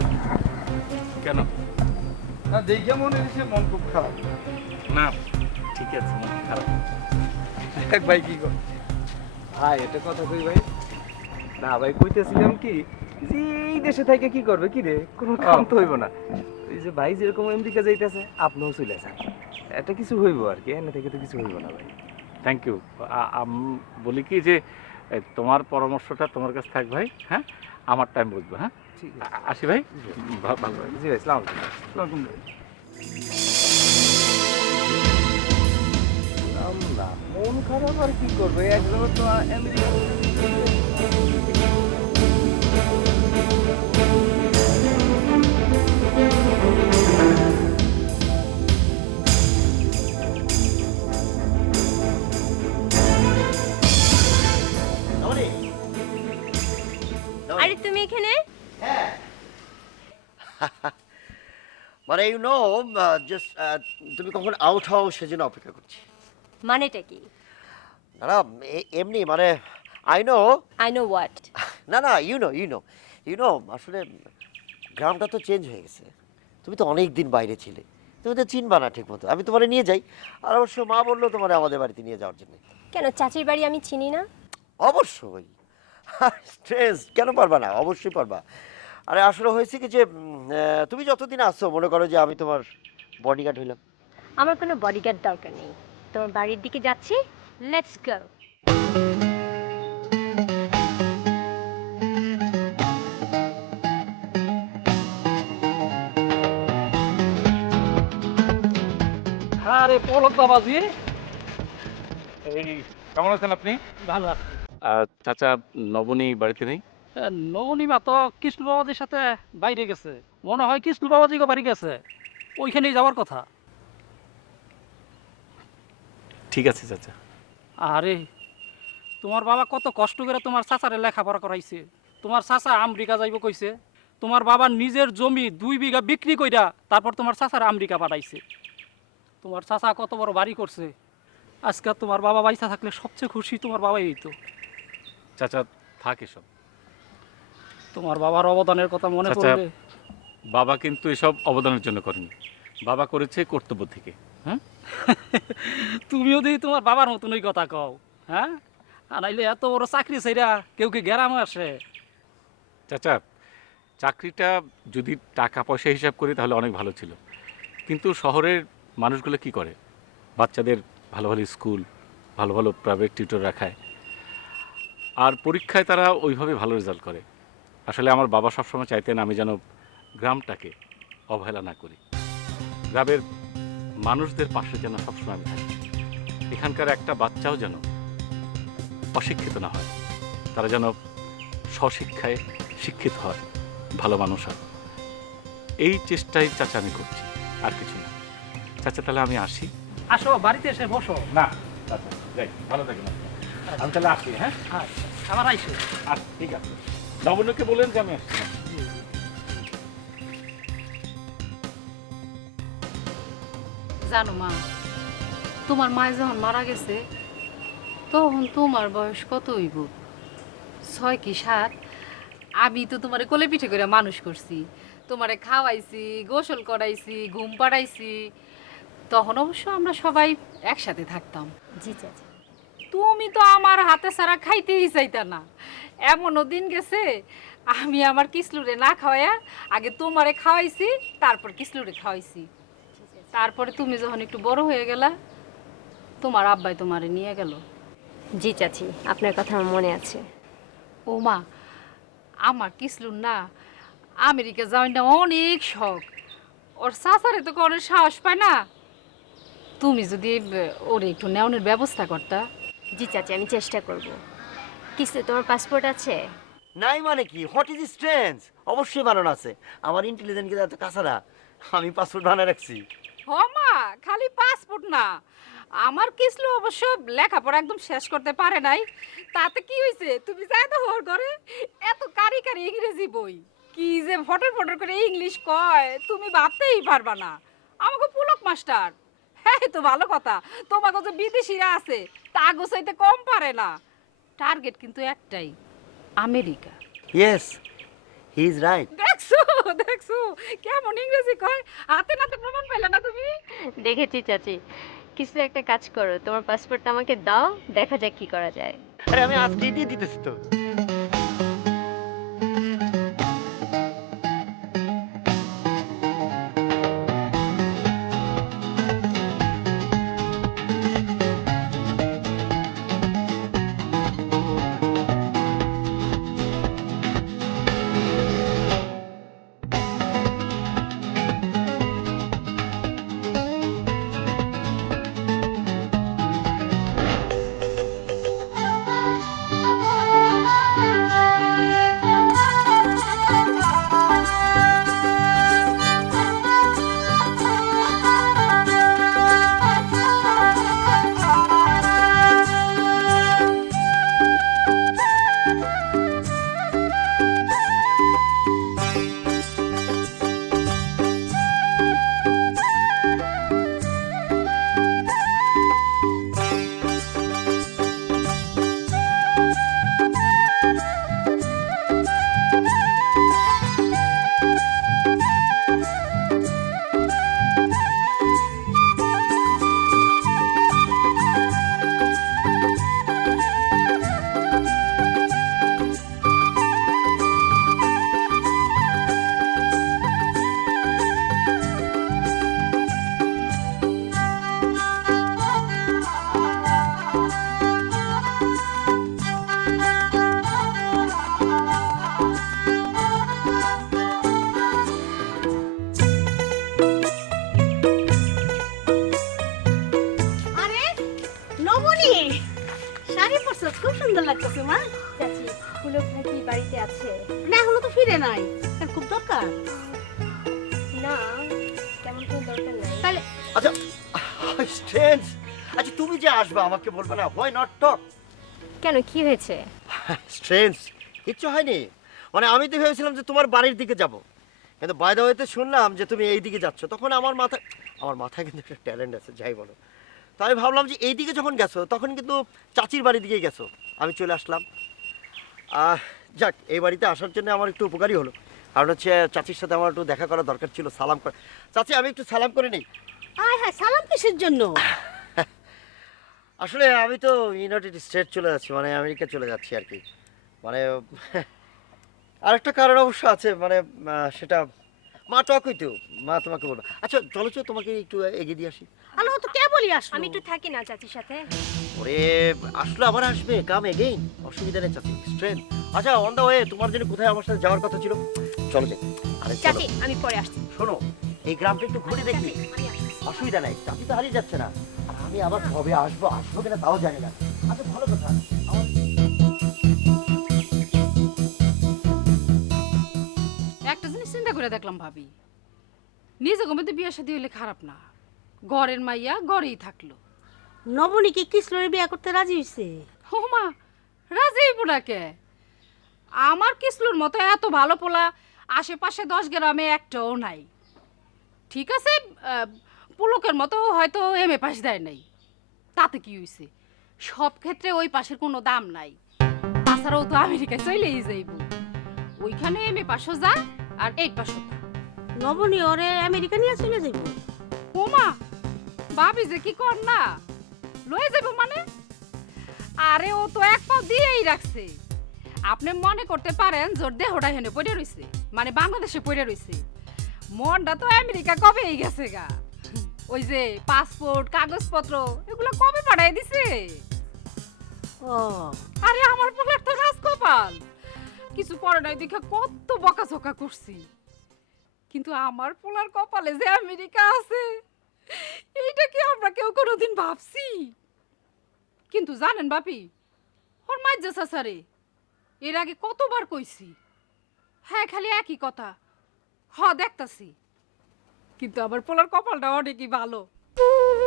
কেন? না দেখে মনে হচ্ছে মন খুব খারাপ। না, ঠিক আছে, মন খারাপ। এক ভাই কি কর? ভাই এটা কথা কই ভাই? না ভাই, কইতেছিলাম কি যে এই দেশে থেকে কি করবে, কি রে, কোনো কাম তো হইব না। এই যে ভাই যেরকম আমেরিকা যাইতেছে, আপনিও চলে যান, এটা কিছু হইব আর কি, এনে থেকে তো কিছু হইব না ভাই। Thank you. বলি কি যে তোমার পরামর্শটা তোমার কাছে থাক ভাই। হ্যাঁ, আমার টাইম বুঝবো। হ্যাঁ, ঠিক আছে। আসি ভাই, ভালো জি ভাই, সালাম আলাইকুম। না, মন খারাপ আর কি করবে, একজন তো আমেরিকা। নবনী, আরে তুমি এখানে? মানে ইউ নো, জাস্ট তুমি কখন আউট হও সেজন্য অপেক্ষা করছি। মানেটা কি? না না, এমনি মানে I know. I know what? না না, ইউ নো আসলে গ্রামটা তো চেঞ্জ হয়ে গেছে। তুমি তো অনেক দিন বাইরে ছিলে, তুমি তো চিনবা না ঠিক মতো। আমি তোমারে নিয়ে যাই, আর অবশ্য মা বললো তোমার আমাদের বাড়িতে নিয়ে যাওয়ার জন্য। কেন, চাচির বাড়ি আমি চিনি না? অবশ্যই। স্ট্রেস কেন পারবা না, অবশ্যই পারবা। আরে আসলে হয়েছে কি যে তুমি যতদিন আসছো মনে করো যে আমি তোমার বডিগার্ড হইলাম। আমার কোনো বডিগার্ড দরকার নেই। তোমার বাড়ির দিকে যাচ্ছি, লেটস গো। আরে পলক বাবাজি, এই কেমন আছেন আপনি? ভালো আছি। চাচা নবনী বাড়িতে নেই? নবনীমা তো কৃষ্ণ বাবাজির সাথে বাইরে গেছে, মনে হয় কৃষ্ণ বাবাজিকে বাড়ি গেছে, ওইখানেই যাওয়ার কথা। ঠিক আছে চাচা। আরে তোমার বাবা কত কষ্ট করে তোমার চাচারে লেখাপড়া করাইছে। তোমার চাচা আমেরিকা যাইব কইছে, তোমার বাবার নিজের জমি 2 বিঘা বিক্রি কইরা তারপর তোমার চাচার আমেরিকা পাঠাইছে। তোমার চাচা কত বড় বাড়ি করছে। আজকে তোমার বাবা বাইসা থাকলে সবচেয়ে খুশি তোমার বাবাই হইতো। চাচা থাক এসব। তোমার বাবার অবদানের কথা মনে চাচা, পড়লে। বাবা কিন্তু এসব অবদানের জন্য করেনি, বাবা করেছে কর্তব্য থেকে। হ্যাঁ, তুমিও যদি তোমার বাবার মতন ওই কথা কও, হ্যাঁ? আর নাইলে এত বড় চাকরি চাইরা কেউ কি গ্রামে আসে? চাচা চাকরিটা যদি টাকা পয়সা হিসাব করি তাহলে অনেক ভালো ছিল, কিন্তু শহরের মানুষগুলো কি করে, বাচ্চাদের ভালো ভালো স্কুল, ভালো ভালো প্রাইভেট টিউটর রাখায়, আর পরীক্ষায় তারা ওইভাবে ভালো রেজাল্ট করে। আসলে আমার বাবা সবসময় চাইতেন আমি যেন গ্রামটাকে অবহেলা না করি, গ্রামের মানুষদের পাশে যেন সবসময় আমি থাকি, এখানকার একটা বাচ্চাও যেন অশিক্ষিত না হয়, তারা যেন স্বশিক্ষায় শিক্ষিত হয়, ভালো মানুষ হয়। এই চেষ্টাই চাচা আমি করছি, আর কিছু না। চাচা তাহলে আমি আসি। আসো, বাড়িতে এসে বসো। না চাচা যাই, ভালো থাকেন আপনি। আমি তাহলে আসি। হ্যাঁ, আচ্ছা, আবার আইসো। আচ্ছা ঠিক আছে, নবনীকে বলেন যে আমি আসছি। জানো মা, তোমার মায় যখন মারা গেছে তখন তোমার বয়স কত হইব? 6 কি 7? আমি তো তোমারে কোলে পিঠে করে মানুষ করছি, তোমারে খাওয়াইছি, গোসল করাইছি, ঘুম পাড়াইছি। তখন অবশ্য আমরা সবাই একসাথে থাকতাম। জি চাচি। তুমি তো আমার হাতে ছাড়া খাইতেই চাইতা না। এমনও দিন গেছে আমি আমার কিসলুরে না খাওয়াইয়া আগে তোমারে খাওয়াইছি, তারপর কিসলুরে খাওয়াইছি। তারপরে তুমি যখন একটু বড় হয়ে গেলা তোমার আব্বাই তোমারে নিয়ে গেল। জি চাচি, আপনার কথা আমার মনে আছে। ও মা, আমার কিসলুর না আমেরিকা যাওয়ার না অনেক শখ। ওর চাচারে তো কোনো সাহস পায় না। তুমি যদি ওর একটু নেওয়ানোর ব্যবস্থা করতা। জি চাচি, আমি চেষ্টা করব। কিসে তোমার পাসপোর্ট আছে? নাই মানে কি, হোয়াট ইজ স্ট্রেঞ্জ? অবশ্যই বানানো আছে। আমার ইন্টেলিজেন্ট কিন্তু এত কাছাড়া, আমি পাসপোর্ট বানায় রাখছি। ও মা, খালি পাসপোর্ট না, আমার কিসলু অবশ্য লেখাপড়া একদম শেষ করতে পারে নাই। তাতে কি হয়েছে, তুমি যাই তো ওর ঘরে এত কারি কারি ইংরেজি বই, কি যে ফটর ফটর করে ইংলিশ কয় তুমি ভাবতেই পারবা না। আমাকে পুলক মাস্টার, হ্যাঁ তো ভালো কথা, তোমাকে যে বিদেশিরা আছে তা গোছাইতে কম পারে না। টার্গেট কিন্তু একটাই, America. Yes, he is right. দেখছো দেখছো কেমন ইংরেজি কয়, হাতে নাতে প্রমাণ পাইলে না তুমি? দেখেছি চাচি। কিছু একটা কাজ করো, তোমার পাসপোর্টটা আমাকে দাও, দেখা যাক কি করা যায়। আরে আমি আজকেই দিয়ে দিতেছি তো। শাড়ি পরছস, খুব সুন্দর লাগতেছে মা। চাচি পুলক ভাই কি বাড়িতে আছে? না এখনো তো ফিরে নাই, তার খুব দরকার। না, তেমন কোনো দরকার নাই। তাহলে আচ্ছা স্ট্রেঞ্জ, আচ্ছা তুমি যে আসবে আমাকে বলবে না, হোয়াই নট টক? কেন, কি হয়েছে? স্ট্রেঞ্জ, কিচ্ছু হয়নি। মানে আমি তো ভেবেছিলাম যে তোমার বাড়ির দিকে যাব, কিন্তু বাই দ্য ওয়েতে শুনলাম যে তুমি এই দিকে যাচ্ছ। তখন আমার মাথায় কিন্তু একটা ট্যালেন্ট আছে, যাই বলো। তো আমি ভাবলাম যে এই দিকে যখন গেছো তখন কিন্তু চাচির বাড়ির দিকে গেছো, আমি চলে আসলাম। যাক, এই বাড়িতে আসার জন্য আমার একটু উপকারী হলো, কারণ হচ্ছে চাচির সাথে আমার একটু দেখা করা দরকার ছিল। সালাম করে চাচি, আমি একটু সালাম করে নিই। আয় হ্যাঁ, সালাম কিসের জন্য? আসলে আমি তো ইউনাইটেড স্টেট চলে যাচ্ছি, মানে আমেরিকা চলে যাচ্ছি আর কি। মানে আরেকটা কারণ অবশ্য আছে, মানে সেটা মা টক হইতো, মা তোমাকে বলবো। আচ্ছা চলো চলো, তোমাকে একটু এগিয়ে দিয়ে আসি। আলো তো কে বলি আসলো? আমি একটু থাকি না চাচির সাথে। ওরে আসলে আবার আসবে, কাম এগেইন, অসুবিধা নেই চাচি, স্ট্রেন। আচ্ছা অন দা ওয়ে, তোমার জন্য কোথায় আমার সাথে যাওয়ার কথা ছিল, চলো যাই। আরে চলো, চাচি আমি পরে আসছি। শোনো, এই গ্রামটা একটু ঘুরে দেখি, চাচি, আমি আসছি। অসুবিধা নাই, চাচি তো হারিয়ে যাচ্ছে না। আর আমি আবার কবে আসবো কিনা তাও জানি না। আচ্ছা ভালো কথা, আমার একটা জিনিস চিন্তা করে দেখলাম ভাবি, নিজে গমতে বিয়ে শাদী হইলে খারাপ না, ঘরের মাইয়া ঘরেই থাকলো। নবনী কি কৃষ্ণের বিয়ে করতে রাজি হইছে? ও মা, রাজি হইব না কে? আমার কিসলুর মতো এত ভালো পোলা আশেপাশে 10 গ্রামে একটাও নাই। ঠিক আছে, পুলকের মতো হয়তো এমএ পাস দেয় নাই, তাতে কি হইছে? সব ক্ষেত্রে ওই পাশের কোনো দাম নাই। তাছাড়াও তো আমেরিকায় চলেই যাইব, ওইখানে এমএ পাশও যা আর 8 পাশও যা। নবনী ওরে আমেরিকা নিয়ে চলে যাইব? ও মা, ভাবি যে কি কর না, লয়ে যাইব মানে? আরে ও তো এক পা দিয়েই রাখছে। আপনি মনে করতে পারেন জোর দেহটা হেনে পড়ে রইছে, মানে বাংলাদেশে পড়ে রইছে। মনটা তো আমেরিকা কবেই গেছে গা। ওই যে পাসপোর্ট কাগজপত্র এগুলো কবে পাঠাই দিছে। ও আরে আমার পোলার তো রাজকপাল, কিছু পরে নাই দেখা কত বকাঝকা করছি, কিন্তু আমার পোলার কপালে যে আমেরিকা আছে এইটা কি আমরা কেউ কোনোদিন ভাবছি? কিন্তু জানেন বাপি, ওর মাইজা চাচারে এর আগে কতবার কইছি, হ্যাঁ খালি একই কথা, দেখতাছি। কিন্তু আমার পোলার কপালটা অনেকই ভালো।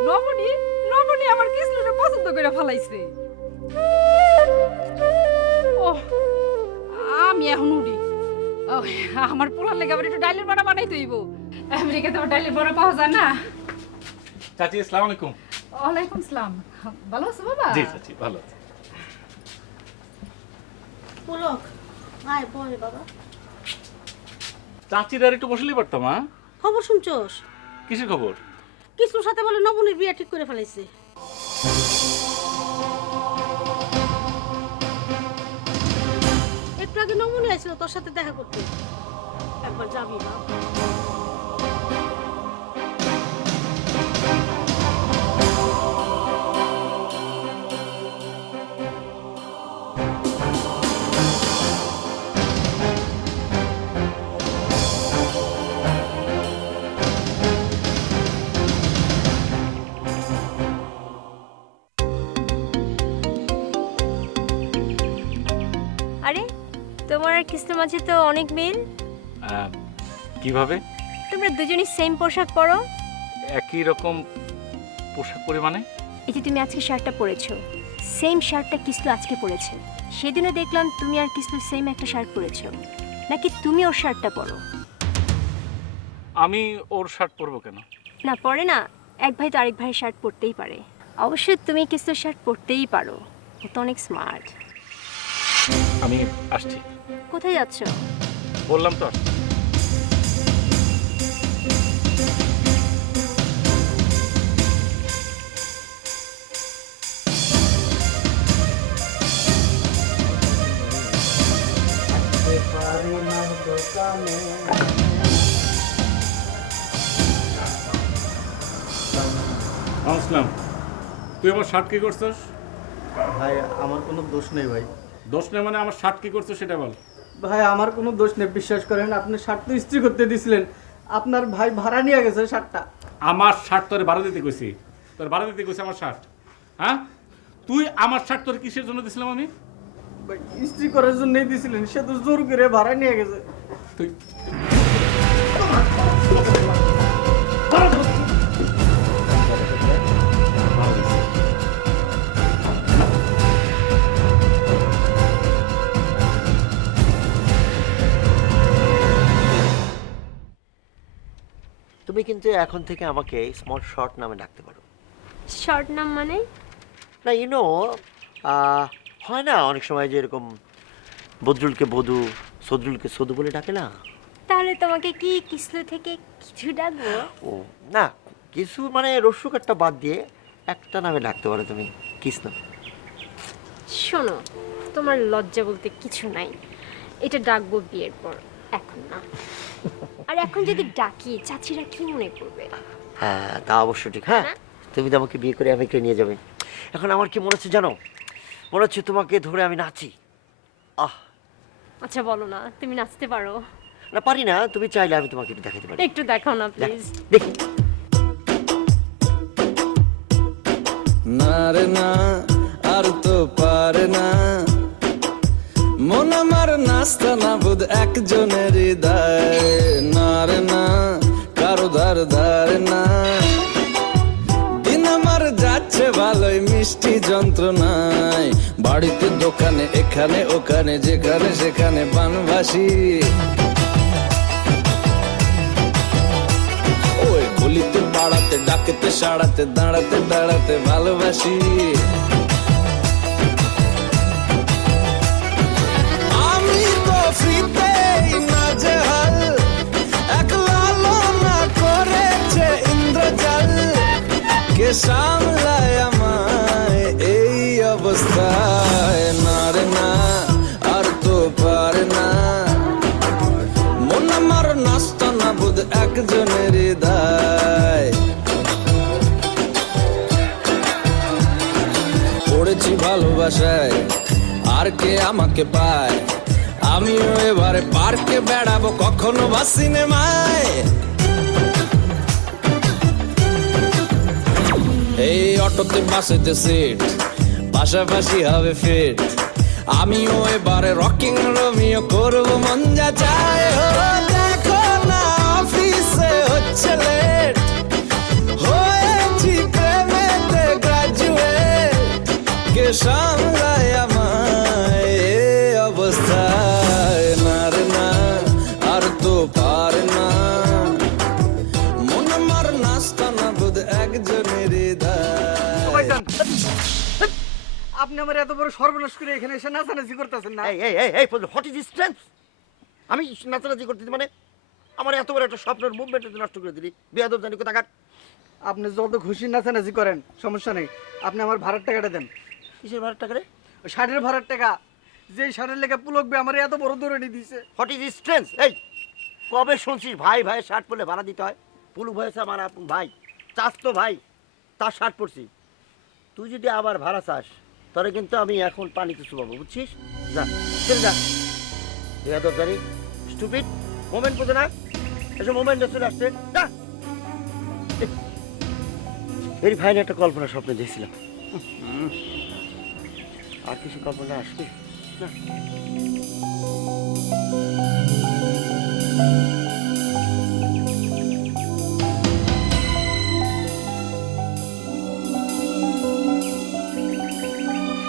নবনী নবনী আমার কিসলুরে পছন্দ করে ফেলাইছে। ও আমি এখন উড়ি। ও, আমার পোলার লেগে আবার একটু ডাইলের বড়া বানাইতে হইব। আমেরিকাতে আবার ডাইলের বড়া পাওয়া যায় না। চাচি আসসালামু আলাইকুম। ওয়ালাইকুম সালাম। ভালো আছো বাবা? জি চাচি, ভালো আছি। পুলক আয় বলে বাবা। চাচির আর একটু বসলেই পারতাম। মা খবর শুনছস? কিসের খবর? কৃষ্ণর সাথে বলে নবনীর বিয়ে ঠিক করে ফেলাইছে। একটু আগে নবনী আইছিল তোর সাথে দেখা করতে, একবার যাবি না? আরে তোমার আর কৃষ্ণর মাঝে তো অনেক মিল। কিভাবে? তোমরা দুজনই সেম পোশাক পরো। একই রকম পোশাক পরে মানে? এই যে তুমি আজকে শার্টটা পরেছো, সেম শার্টটা কৃষ্ণ আজকে পরেছে। সেদিনও দেখলাম তুমি আর কৃষ্ণ সেম একটা শার্ট পরেছো, নাকি তুমি ওর শার্টটা পরো? আমি ওর শার্ট পরবো কেন? না পরে না, এক ভাই তো আরেক ভাইয়ের শার্ট পরতেই পারে। অবশ্যই তুমি কৃষ্ণর শার্ট পরতেই পারো, ও তো অনেক স্মার্ট। আমি আসছি। কোথায় যাচ্ছ? বললাম তো আসছি। আসলাম, তুই আমার শার্ট কি করছিস? ভাই আমার কোনো দোষ নেই ভাই। দোষ নেই মানে আমার শার্ট কি করছিস সেটা বল। ভাই আমার কোনো দোষ নেই, বিশ্বাস করেন। আপনি শার্ট তো ইস্ত্রি করতে দিছিলেন, আপনার ভাই ভাড়া নিয়ে গেছে শার্টটা। আমার শার্ট তোর ভাড়া দিতে কইছি, তোর ভাড়া দিতে কইছি আমার শার্ট? হ্যাঁ, তুই আমার শার্ট তোর কিসের জন্য দিছিলাম আমি? ভাই ইস্ত্রি করার জন্যই দিছিলেন, সে তো জোর করে ভাড়া নিয়ে গেছে। তুই তুমি কিন্তু এখন থেকে আমাকে স্মল শর্ট নামে ডাকতে পারো। শর্ট নাম মানে? না ইউনো, হয় না অনেক সময় যে এরকম বদরুলকে বধু, সদরুলকে সদু বলে ডাকে না? তাহলে তোমাকে কি কিসলু থেকে কিছু ডাকবো? ও না, কিছু মানে রস্যকারটা বাদ দিয়ে একটা নামে ডাকতে পারো তুমি, কৃষ্ণ। শোনো, তোমার লজ্জা বলতে কিছু নাই, এটা ডাকবো বিয়ের পর, এখন না। আর এখন যদি ডাকি চাচিরা কি মনে করবে? হ্যাঁ তা অবশ্য ঠিক। হ্যাঁ তুমি তো আমাকে বিয়ে করে আমেরিকা নিয়ে যাবে। এখন আমার কি মনে হচ্ছে জানো, মনে হচ্ছে তোমাকে ধরে আমি নাচি। আহ আচ্ছা বলো না, তুমি নাচতে পারো? না পারি না, তুমি চাইলে আমি তোমাকে একটু দেখাতে পারি। একটু দেখাও না প্লিজ। দেখি। না রে না আর তো পারে না, মন আমার নাস্তা না বুধ একজনের হৃদয়। না রে না কারো ধার ধারে না, দিন আমার যাচ্ছে ভালোই মিষ্টি যন্ত্রণায়। বাড়িতে দোকানে এখানে ওখানে যেখানে সেখানে বানভাসি, ওই গলিতে পাড়াতে ডাকেতে সাড়াতে দাঁড়াতে দাঁড়াতে ভালোবাসি। আমি তো ফ্রিতেই নাজেহাল, একলা না করেছে ইন্দ্রজাল, কে সামলায় আমায় এই অবস্থায়। না রে না আর তো পারে না, মন আমার নাস্তা না বুধ একজনের হৃদয়। পড়েছি ভালোবাসায় আর কে আমাকে পায়, আমিও এবারে পার্কে বেড়াবো কখনো বা সিনেমায়। এই অটোতে বাসেতে সিট পাশাপাশি হবে ফিট, আমিও এবারে রকিং রোমিও করবো মন যা চায়। ও দেখো না অফিসে হচ্ছে লেট, হয়েছি প্রেমেতে গ্রাজুয়েট, কে সামলায় আমায় এই অবস্থায়। না রে না আর তো পারে না, মন আমার নাস্তা না বুধ একজনের হৃদয়। আপনি আমার এত বড় সর্বনাশ করে এখানে এসে নাচানাচি করতেছেন না? এই এই এই এই হোয়াট ইজ স্ট্রেংথ? আমি নাচানাচি করতেছি মানে আমার এত বড় একটা স্বপ্নের মুভমেন্ট নষ্ট করে দিলি, বেয়াদব জানি কোথাকার। আপনি যত খুশি নাচানাচি করেন, সমস্যা নেই। আপনি আমার ভাড়ার টাকাটা দেন। কিসের ভাড়ার টাকা রে? ওই শার্টের ভাড়ার টাকা, যেই শার্টের লেগে পুলকবে আমার এত বড় দৌড়ানি দিয়েছে। What is strength? এই কবে শুনছিস ভাই ভাই শার্ট পরলে ভাড়া দিতে হয়? পুলুক হয়েছে আমার আপন ভাই, চাস তো ভাই, তার শার্ট পরছি। তুই যদি আবার ভাড়া চাস তাহলে কিন্তু আমি এখন পানিতে চুবাবো, বুঝছিস? যা চলে যা, বেয়াদব জানি, স্টুপিড, মোমেন্ট বোঝে না, এসব মোমেন্টে চলে আসছে। যা। ভেরি ফাইন একটা কল্পনা স্বপ্নে দেখছিলাম, আর কিছু কল্পনা আসবে না।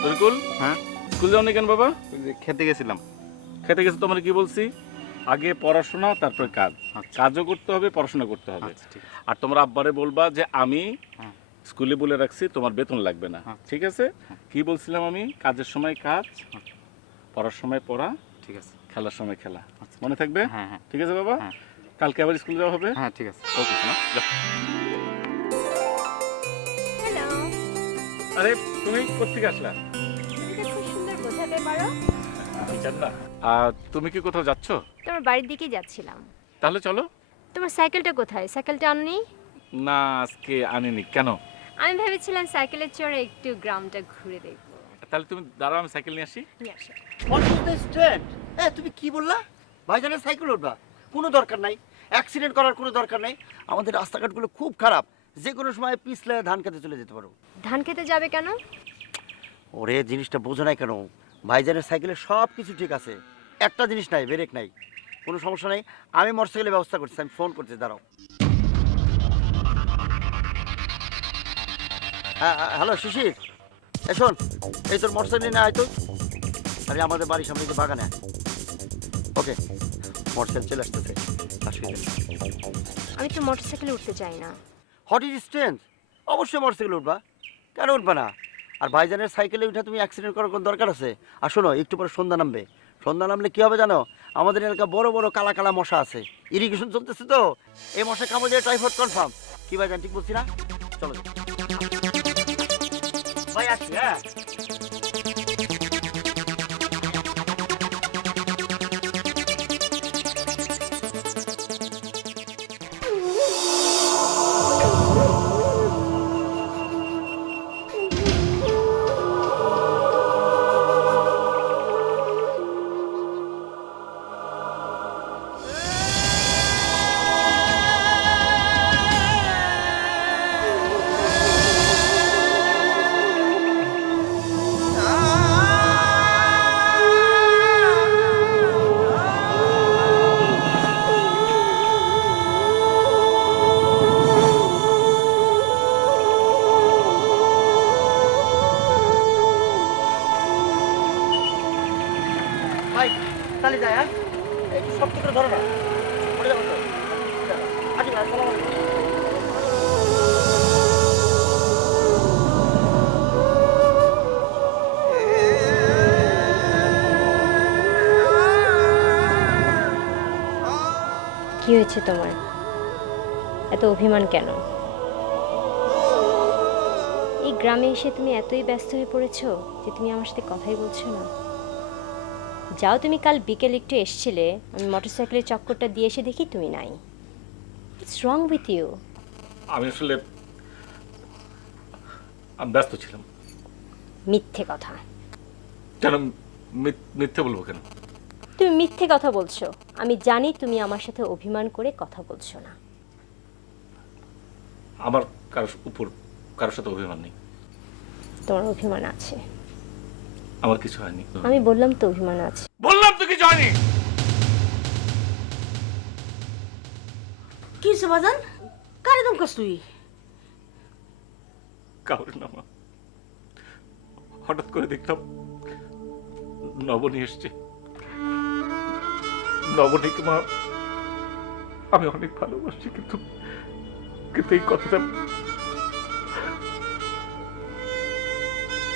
তরিকুল, হ্যাঁ স্কুল যাও নি কেন বাবা? খেতে গেছিলাম। খেতে গেছে তোমার কি বলছি, আগে পড়াশোনা তারপরে কাজ, কাজও করতে হবে পড়াশোনা করতে হবে। আর তোমরা আব্বারে বলবা যে আমি স্কুলে বলে রাখছি তোমার বেতন লাগবে না, ঠিক আছে? কি বলছিলাম আমি, কাজের সময় কাজ, পড়ার সময় পড়া, ঠিক আছে, খেলার সময় খেলা, মনে থাকবে? হ্যাঁ হ্যাঁ ঠিক আছে বাবা। কালকে আবার স্কুলে যাওয়া হবে? হ্যাঁ ঠিক আছে, ওকে শোনা যাও। হ্যালো, আরে তুমি কোত্থেকে আসলা? তুমি খুব সুন্দর বোঝাতে পারো। তুমি কি কোথাও যাচ্ছ? তোমার বাড়ির দিকে যাচ্ছিলাম। তাহলে চলো। তোমার সাইকেলটা কোথায়? সাইকেলটা আননি? না আজকে আনিনি। কেন? আমি ভেবেছিলাম সাইকেলে চড়ে একটু গ্রামটা ঘুরে দেখবো। তাহলে তুমি দাঁড়াও, আমি সাইকেল নিয়ে আসি। নিয়ে আসো। তুমি কি বললা? ভাইজানের সাইকেল উঠবা? কোনো দরকার নাই, অ্যাক্সিডেন্ট করার কোনো দরকার নাই। আমাদের রাস্তাঘাটগুলো খুব খারাপ, যে কোনো সময় পিছলে ধান খেতে চলে যেতে পারো। ধান খেতে যাবে কেন? ওরে জিনিসটা বোঝো নাই কেন? ভাইজানের সাইকেলে সব কিছু ঠিক আছে, একটা জিনিস নাই, ব্রেক নাই। কোনো সমস্যা নাই, আমি মোটরসাইকেলের ব্যবস্থা করছি, আমি ফোন করছি, দাঁড়াও। হ্যাঁ হ্যালো শিশির, এই শোন, এই তোর মোটরসাইকেল নিয়ে আয় তো। আরে আমাদের বাড়ির সামনে যে বাগানে। ওকে, মোটরসাইকেল চলে আসতেছে, অসুবিধা নেই। আমি তো মোটরসাইকেলে উঠতে চাই না। What is strange? অবশ্যই মোটরসাইকেলে উঠবা, কেন উঠবা না? আর ভাইজানের সাইকেলে উঠে তুমি অ্যাক্সিডেন্ট করার কোনো দরকার আছে? আর শোনো, একটু পরে সন্ধ্যা নামবে। সন্ধ্যা নামলে কি হবে জানো? আমাদের এলাকা বড় বড় কালা কালা মশা আছে, ইরিগেশন চলতেছে তো, এই মশা কামড় দিয়ে টাইফয়েড কনফার্ম। কি ভাইজান, ঠিক বলছি না? চলো ভাই, আসছি। হ্যাঁ ভাই, তাহলে যাই। হ্যাঁ, একটু শক্ত করে ধরো না, পড়ে যাবো তো। আচ্ছা ভাই, আসসালামু আলাইকুম। কি হয়েছে তোমার? এত অভিমান কেন? এই গ্রামে এসে তুমি এতই ব্যস্ত হয়ে পড়েছো যে তুমি আমার সাথে কথাই বলছো না। যাও, তুমি কাল বিকেল একটু এসেছিলে, আমি মোটরসাইকেলের চক্করটা দিয়ে এসে দেখি তুমি নাই। It's wrong with you. আমি আসলে ব্যস্ত ছিলাম। মিথ্যে কথা। কেন মিথ্যে বলবো কেন? তুমি মিথ্যে কথা বলছো। আমি জানি তুমি আমার সাথে অভিমান করে কথা বলছো না। আমার কারোর সাথে অভিমান নেই। তোমার অভিমান আছে। আমার কিছু হয়নি। আমি বললাম তো অভিমান আছে। বললাম তো কিছু হয়নি। কি হয়েছে বাজান? কারে দম কাস তুই? কাউরে না মা, হঠাৎ করে দেখলাম নবনী এসছে। নবনীকে মা আমি অনেক ভালোবাসি, কিন্তু এই কথাটা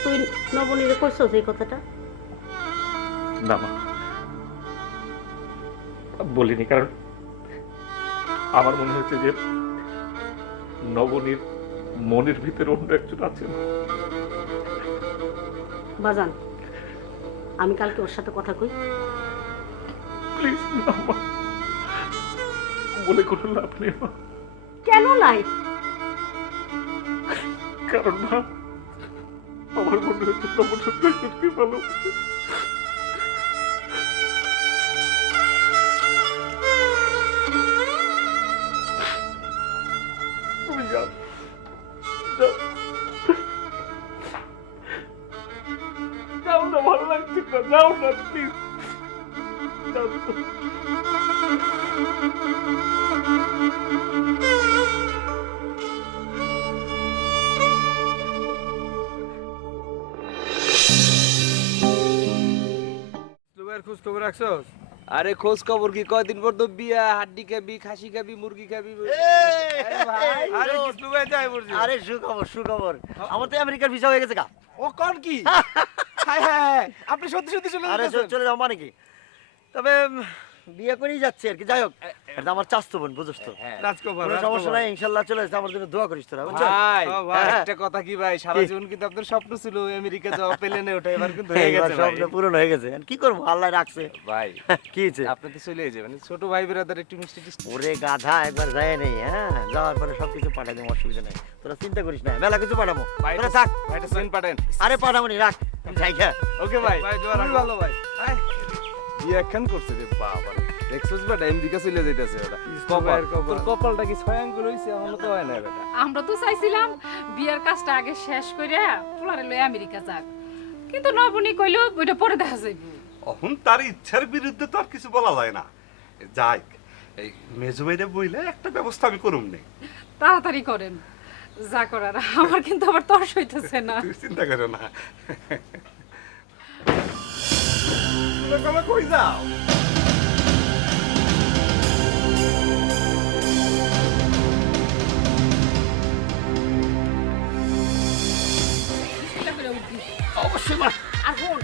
তুই নবনীরে কইছস এই কথাটা? না মা, বলিনি, কারণ আমার মনে হচ্ছে যে নবনীর মনের ভিতরে অন্য একজন আছে। বাজান, আমি কালকে ওর সাথে কথা কই। প্লিজ না মা, বলে কোনো লাভ নেই মা। কেন নাই? কারণ মা, আমার মনে হচ্ছে নবনী একজনকে ভালোবাসে। তুমি যাও, যাও না, ভালো লাগছে না, যাও না প্লিজ, যাও না। খোঁজ খবর রাখছস? আরে খোঁজ খবর কি, কয়দিন পর তো বিয়া, হাড্ডি খাবি, খাসি খাবি, মুরগি খাবি। আরে কিসলু ভাই যাই বলছি। আরে সুখবর, সুখবর, আমার তো আমেরিকার ভিসা হয়ে গেছে। গা ও কোন কি? হায় হায়, আপনি সত্যি সত্যি চলে আরে যাচ্ছেন? চলে যাও মানে কি? তবে বিয়ে করেই যাচ্ছে আর কি। যাই হোক, এটা আমার চাচতো বোন, বুঝছ তো। রাজকুমার, কোনো সমস্যা নাই, ইনশাল্লাহ চলে যাচ্ছে। আমার জন্য দোয়া করিস তোরা, বুঝছো? ভাই, ভাই হ্যাঁ। একটা কথা কি ভাই, সারা কি? জীবন কিন্তু আপনার স্বপ্ন ছিল আমেরিকা যাওয়া, প্লেনে ওঠা, এবার কিন্তু হয়ে গেছে ভাই। স্বপ্ন পূরণ হয়ে গেছে। কি করবো, আল্লাহ রাখছে। ভাই কি হয়েছে? আপনি তো চলে যাবেন, ছোট ভাই ব্রাদার একটু মিষ্টি টিষ্টি। ওরে গাধা, একবার যায় নেই। হ্যাঁ, যাওয়ার পরে সবকিছু পাঠাই দেবো, অসুবিধা নাই। তোরা চিন্তা করিস না, মেলা কিছু পাঠাবো। তোরা থাক। ভাইটা সেন পাঠান। আরে পাঠাবো নি, রাখ, আমি যাই। ওকে ভাই, ভাই, জোয়ার খুবই রাখো। ভালো ভাই। বিয়ে একখান করছে রে বাবা, দেখছস বেটা আমেরিকা চলে যাইতাছে ওটা। ভাইয়ের কপাল। তোর কপালটা কি 6 আঙ্গুল হইছে? এখনো তো হয় না বেটা। আমরা তো চাইছিলাম বিয়ের কাজটা আগে শেষ করে পোলারে লয়ে আমেরিকা যাক। কিন্তু নবনী কইলো ওইটা পরে দেখা যাইব। এখন তার ইচ্ছার বিরুদ্ধে তো আর কিছু বলা যায় না। যাই, এই মেজো ভাইরে বইলে একটা ব্যবস্থা আমি করুম নেই। তাড়াতাড়ি করেন, যা করার। আমার কিন্তু আবার তর্স হইতেছে না। তুই চিন্তা করো না। কই যাও? অবশ্যই মা। আর হন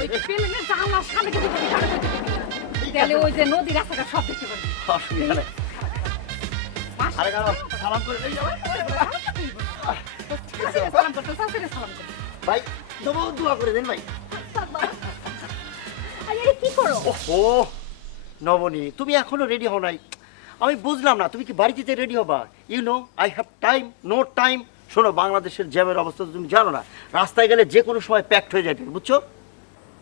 ওই প্লেনের জানলার সামনে কিন্তু তাহলে ওই যে নদী রাস্তাটা সব দেখতে পারবি। অসুবিধা নেই। আরে কারণ সালাম করে দিয়ে যাবে। সালাম করতে সালাম করতে। ভাই দোয়া দোয়া করে দেন ভাই। আরে এটা কি করো? ওহো নবনী, তুমি এখনো রেডি হও নাই। আমি বুঝলাম না তুমি কি বাড়ি যেতে রেডি হবা? You know I have time, no time. শোনো, বাংলাদেশের জ্যামের অবস্থা তো তুমি জানো না, রাস্তায় গেলে যে কোনো সময় প্যাকড হয়ে যাবে, বুঝছো?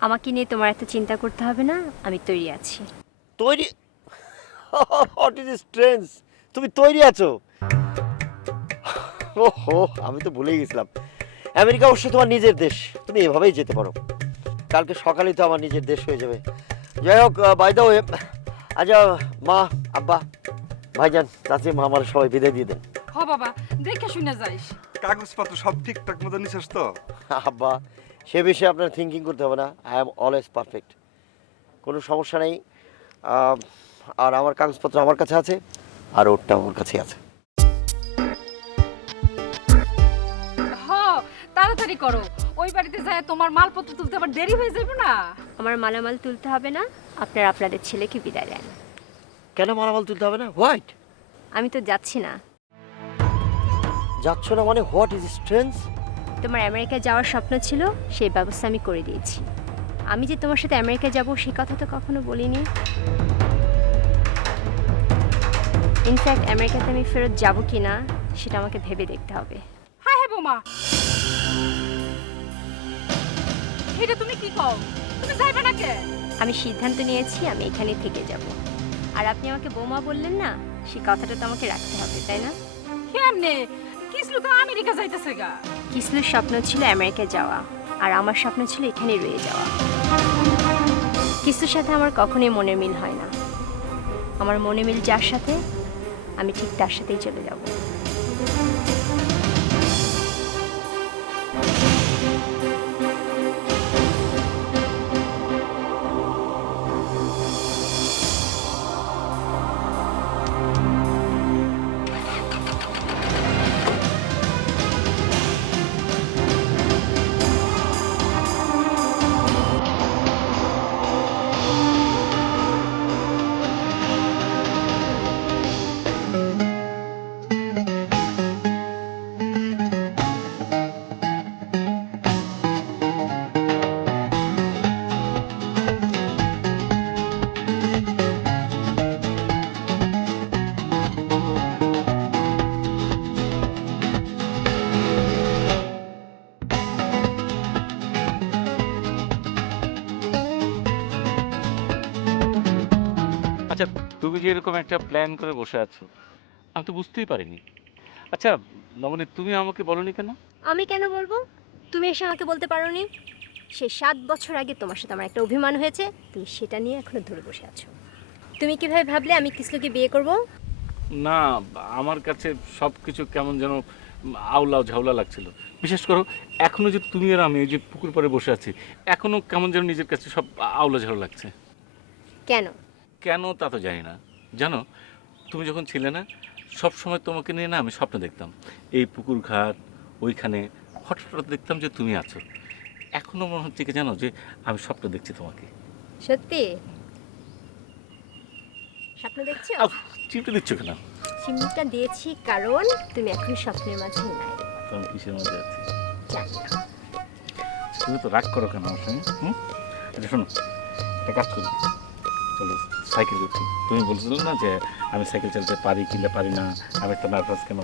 আমাকে নিয়ে তোমার এত চিন্তা করতে হবে না, আমি তৈরি আছি। তৈরি? হোয়াট ইজ স্ট্রেঞ্জ, তুমি তৈরি আছো? ওহো, আমি তো ভুলেই গেছিলাম। আমেরিকা অবশ্য তোমার নিজের দেশ, তুমি এভাবেই যেতে পারো। কালকে সকালেই তো আমার নিজের দেশ হয়ে যাবে। যাই হোক, বাই দ্য ওয়ে, আচ্ছা মা, আব্বা, ভাইজান, চাচি, মা, আমার সবাই বিদায় দিয়ে দেন। হ বাবা, দেখে শুনে যাইস। কাগজপত্র সব ঠিকঠাক মতো নিছিস তো? আব্বা, সে বিষয়ে আপনার থিঙ্কিং করতে হবে না। আই অ্যাম অলওয়েজ পারফেক্ট, কোনো সমস্যা নেই। আর আমার কাগজপত্র আমার কাছে আছে, আর ওরটা আমার কাছে আছে। হ, তাড়াতাড়ি করো। ওই বাড়িতে যায় তোমার মালপত্র তুলতে আবার দেরি হয়ে যাবে না? আমার মালামাল তুলতে হবে না, আপনারা আপনাদের ছেলেকে বিদায় দেন। কেন মালামাল তুলতে হবে না? হোয়াইট? আমি তো যাচ্ছি না। যাচ্ছ না মানে? What is strange? তোমার আমেরিকা যাওয়ার স্বপ্ন ছিল, সেই ব্যবস্থা আমি করে দিয়েছি। আমি যে তোমার সাথে আমেরিকা যাব সেই কথা তো কখনো বলিনি। ইনফ্যাক্ট আমেরিকাতে আমি ফেরত যাব কি না সেটা আমাকে ভেবে দেখতে হবে। হ্যাঁ হ্যাঁ বোমা, এটা তুমি কি কও? তুমি যাইবে না কে? আমি সিদ্ধান্ত নিয়েছি আমি এখানে থেকে যাব। আর আপনি আমাকে বোমা বললেন না, সেই কথাটা তো আমাকে রাখতে হবে, তাই না? কেমনে? কিসলু তো আমেরিকা যাইতেছে গা। কিসলুর স্বপ্ন ছিল আমেরিকা যাওয়া, আর আমার স্বপ্ন ছিল এখানে রয়ে যাওয়া। কিসলুর সাথে আমার কখনোই মনের মিল হয় না। আমার মনে মিল যার সাথে, আমি ঠিক তার সাথেই চলে যাব। আচ্ছা, তুমি যে এরকম একটা প্ল্যান করে বসে আছো, আমি তো বুঝতেই পারিনি। আচ্ছা নবনী, তুমি আমাকে বলনি কেন? আমি কেন বলবো? তুমি এসে আমাকে বলতে পারোনি? সে 7 বছর আগে তোমার সাথে আমার একটা অভিমান হয়েছে, তুমি সেটা নিয়ে এখনো ধরে বসে আছো। তুমি কিভাবে ভাবলে আমি কিসলুকে বিয়ে করব? না, আমার কাছে সব কিছু কেমন যেন আউলাও ঝাউলা লাগছিল। বিশেষ করো এখনো যে তুমি আর আমি এই যে পুকুর পাড়ে বসে আছি, এখনো কেমন যেন নিজের কাছে সব আউলা ঝাউলা লাগছে। কেন? কেন তা তো জানি না। জানো, তুমি যখন ছিলে না, সব সময় তোমাকে নিয়ে না আমি স্বপ্ন দেখতাম। এই পুকুর ঘাট ওইখানে হঠাৎ হঠাৎ দেখতাম যে তুমি আছো। এখনো মনে হচ্ছে কি জানো, যে আমি স্বপ্ন দেখছি তোমাকে। সত্যি স্বপ্ন দেখছো? চিমটে দিচ্ছ কেন? চিমনিটা দিয়েছি কারণ তুমি এখন স্বপ্নের মাঝে নাই। তুমি কিসের মধ্যে আছি জানি না। তুমি তো রাগ করো কেন আমার সঙ্গে? আচ্ছা শোনো, একটা কাজ করি, চলো সাইকেল উঠি। তুমি বলছিলে না যে আমি সাইকেল চালাতে পারি কিংবা পারি না, আমি তো নার্ভাস কেন?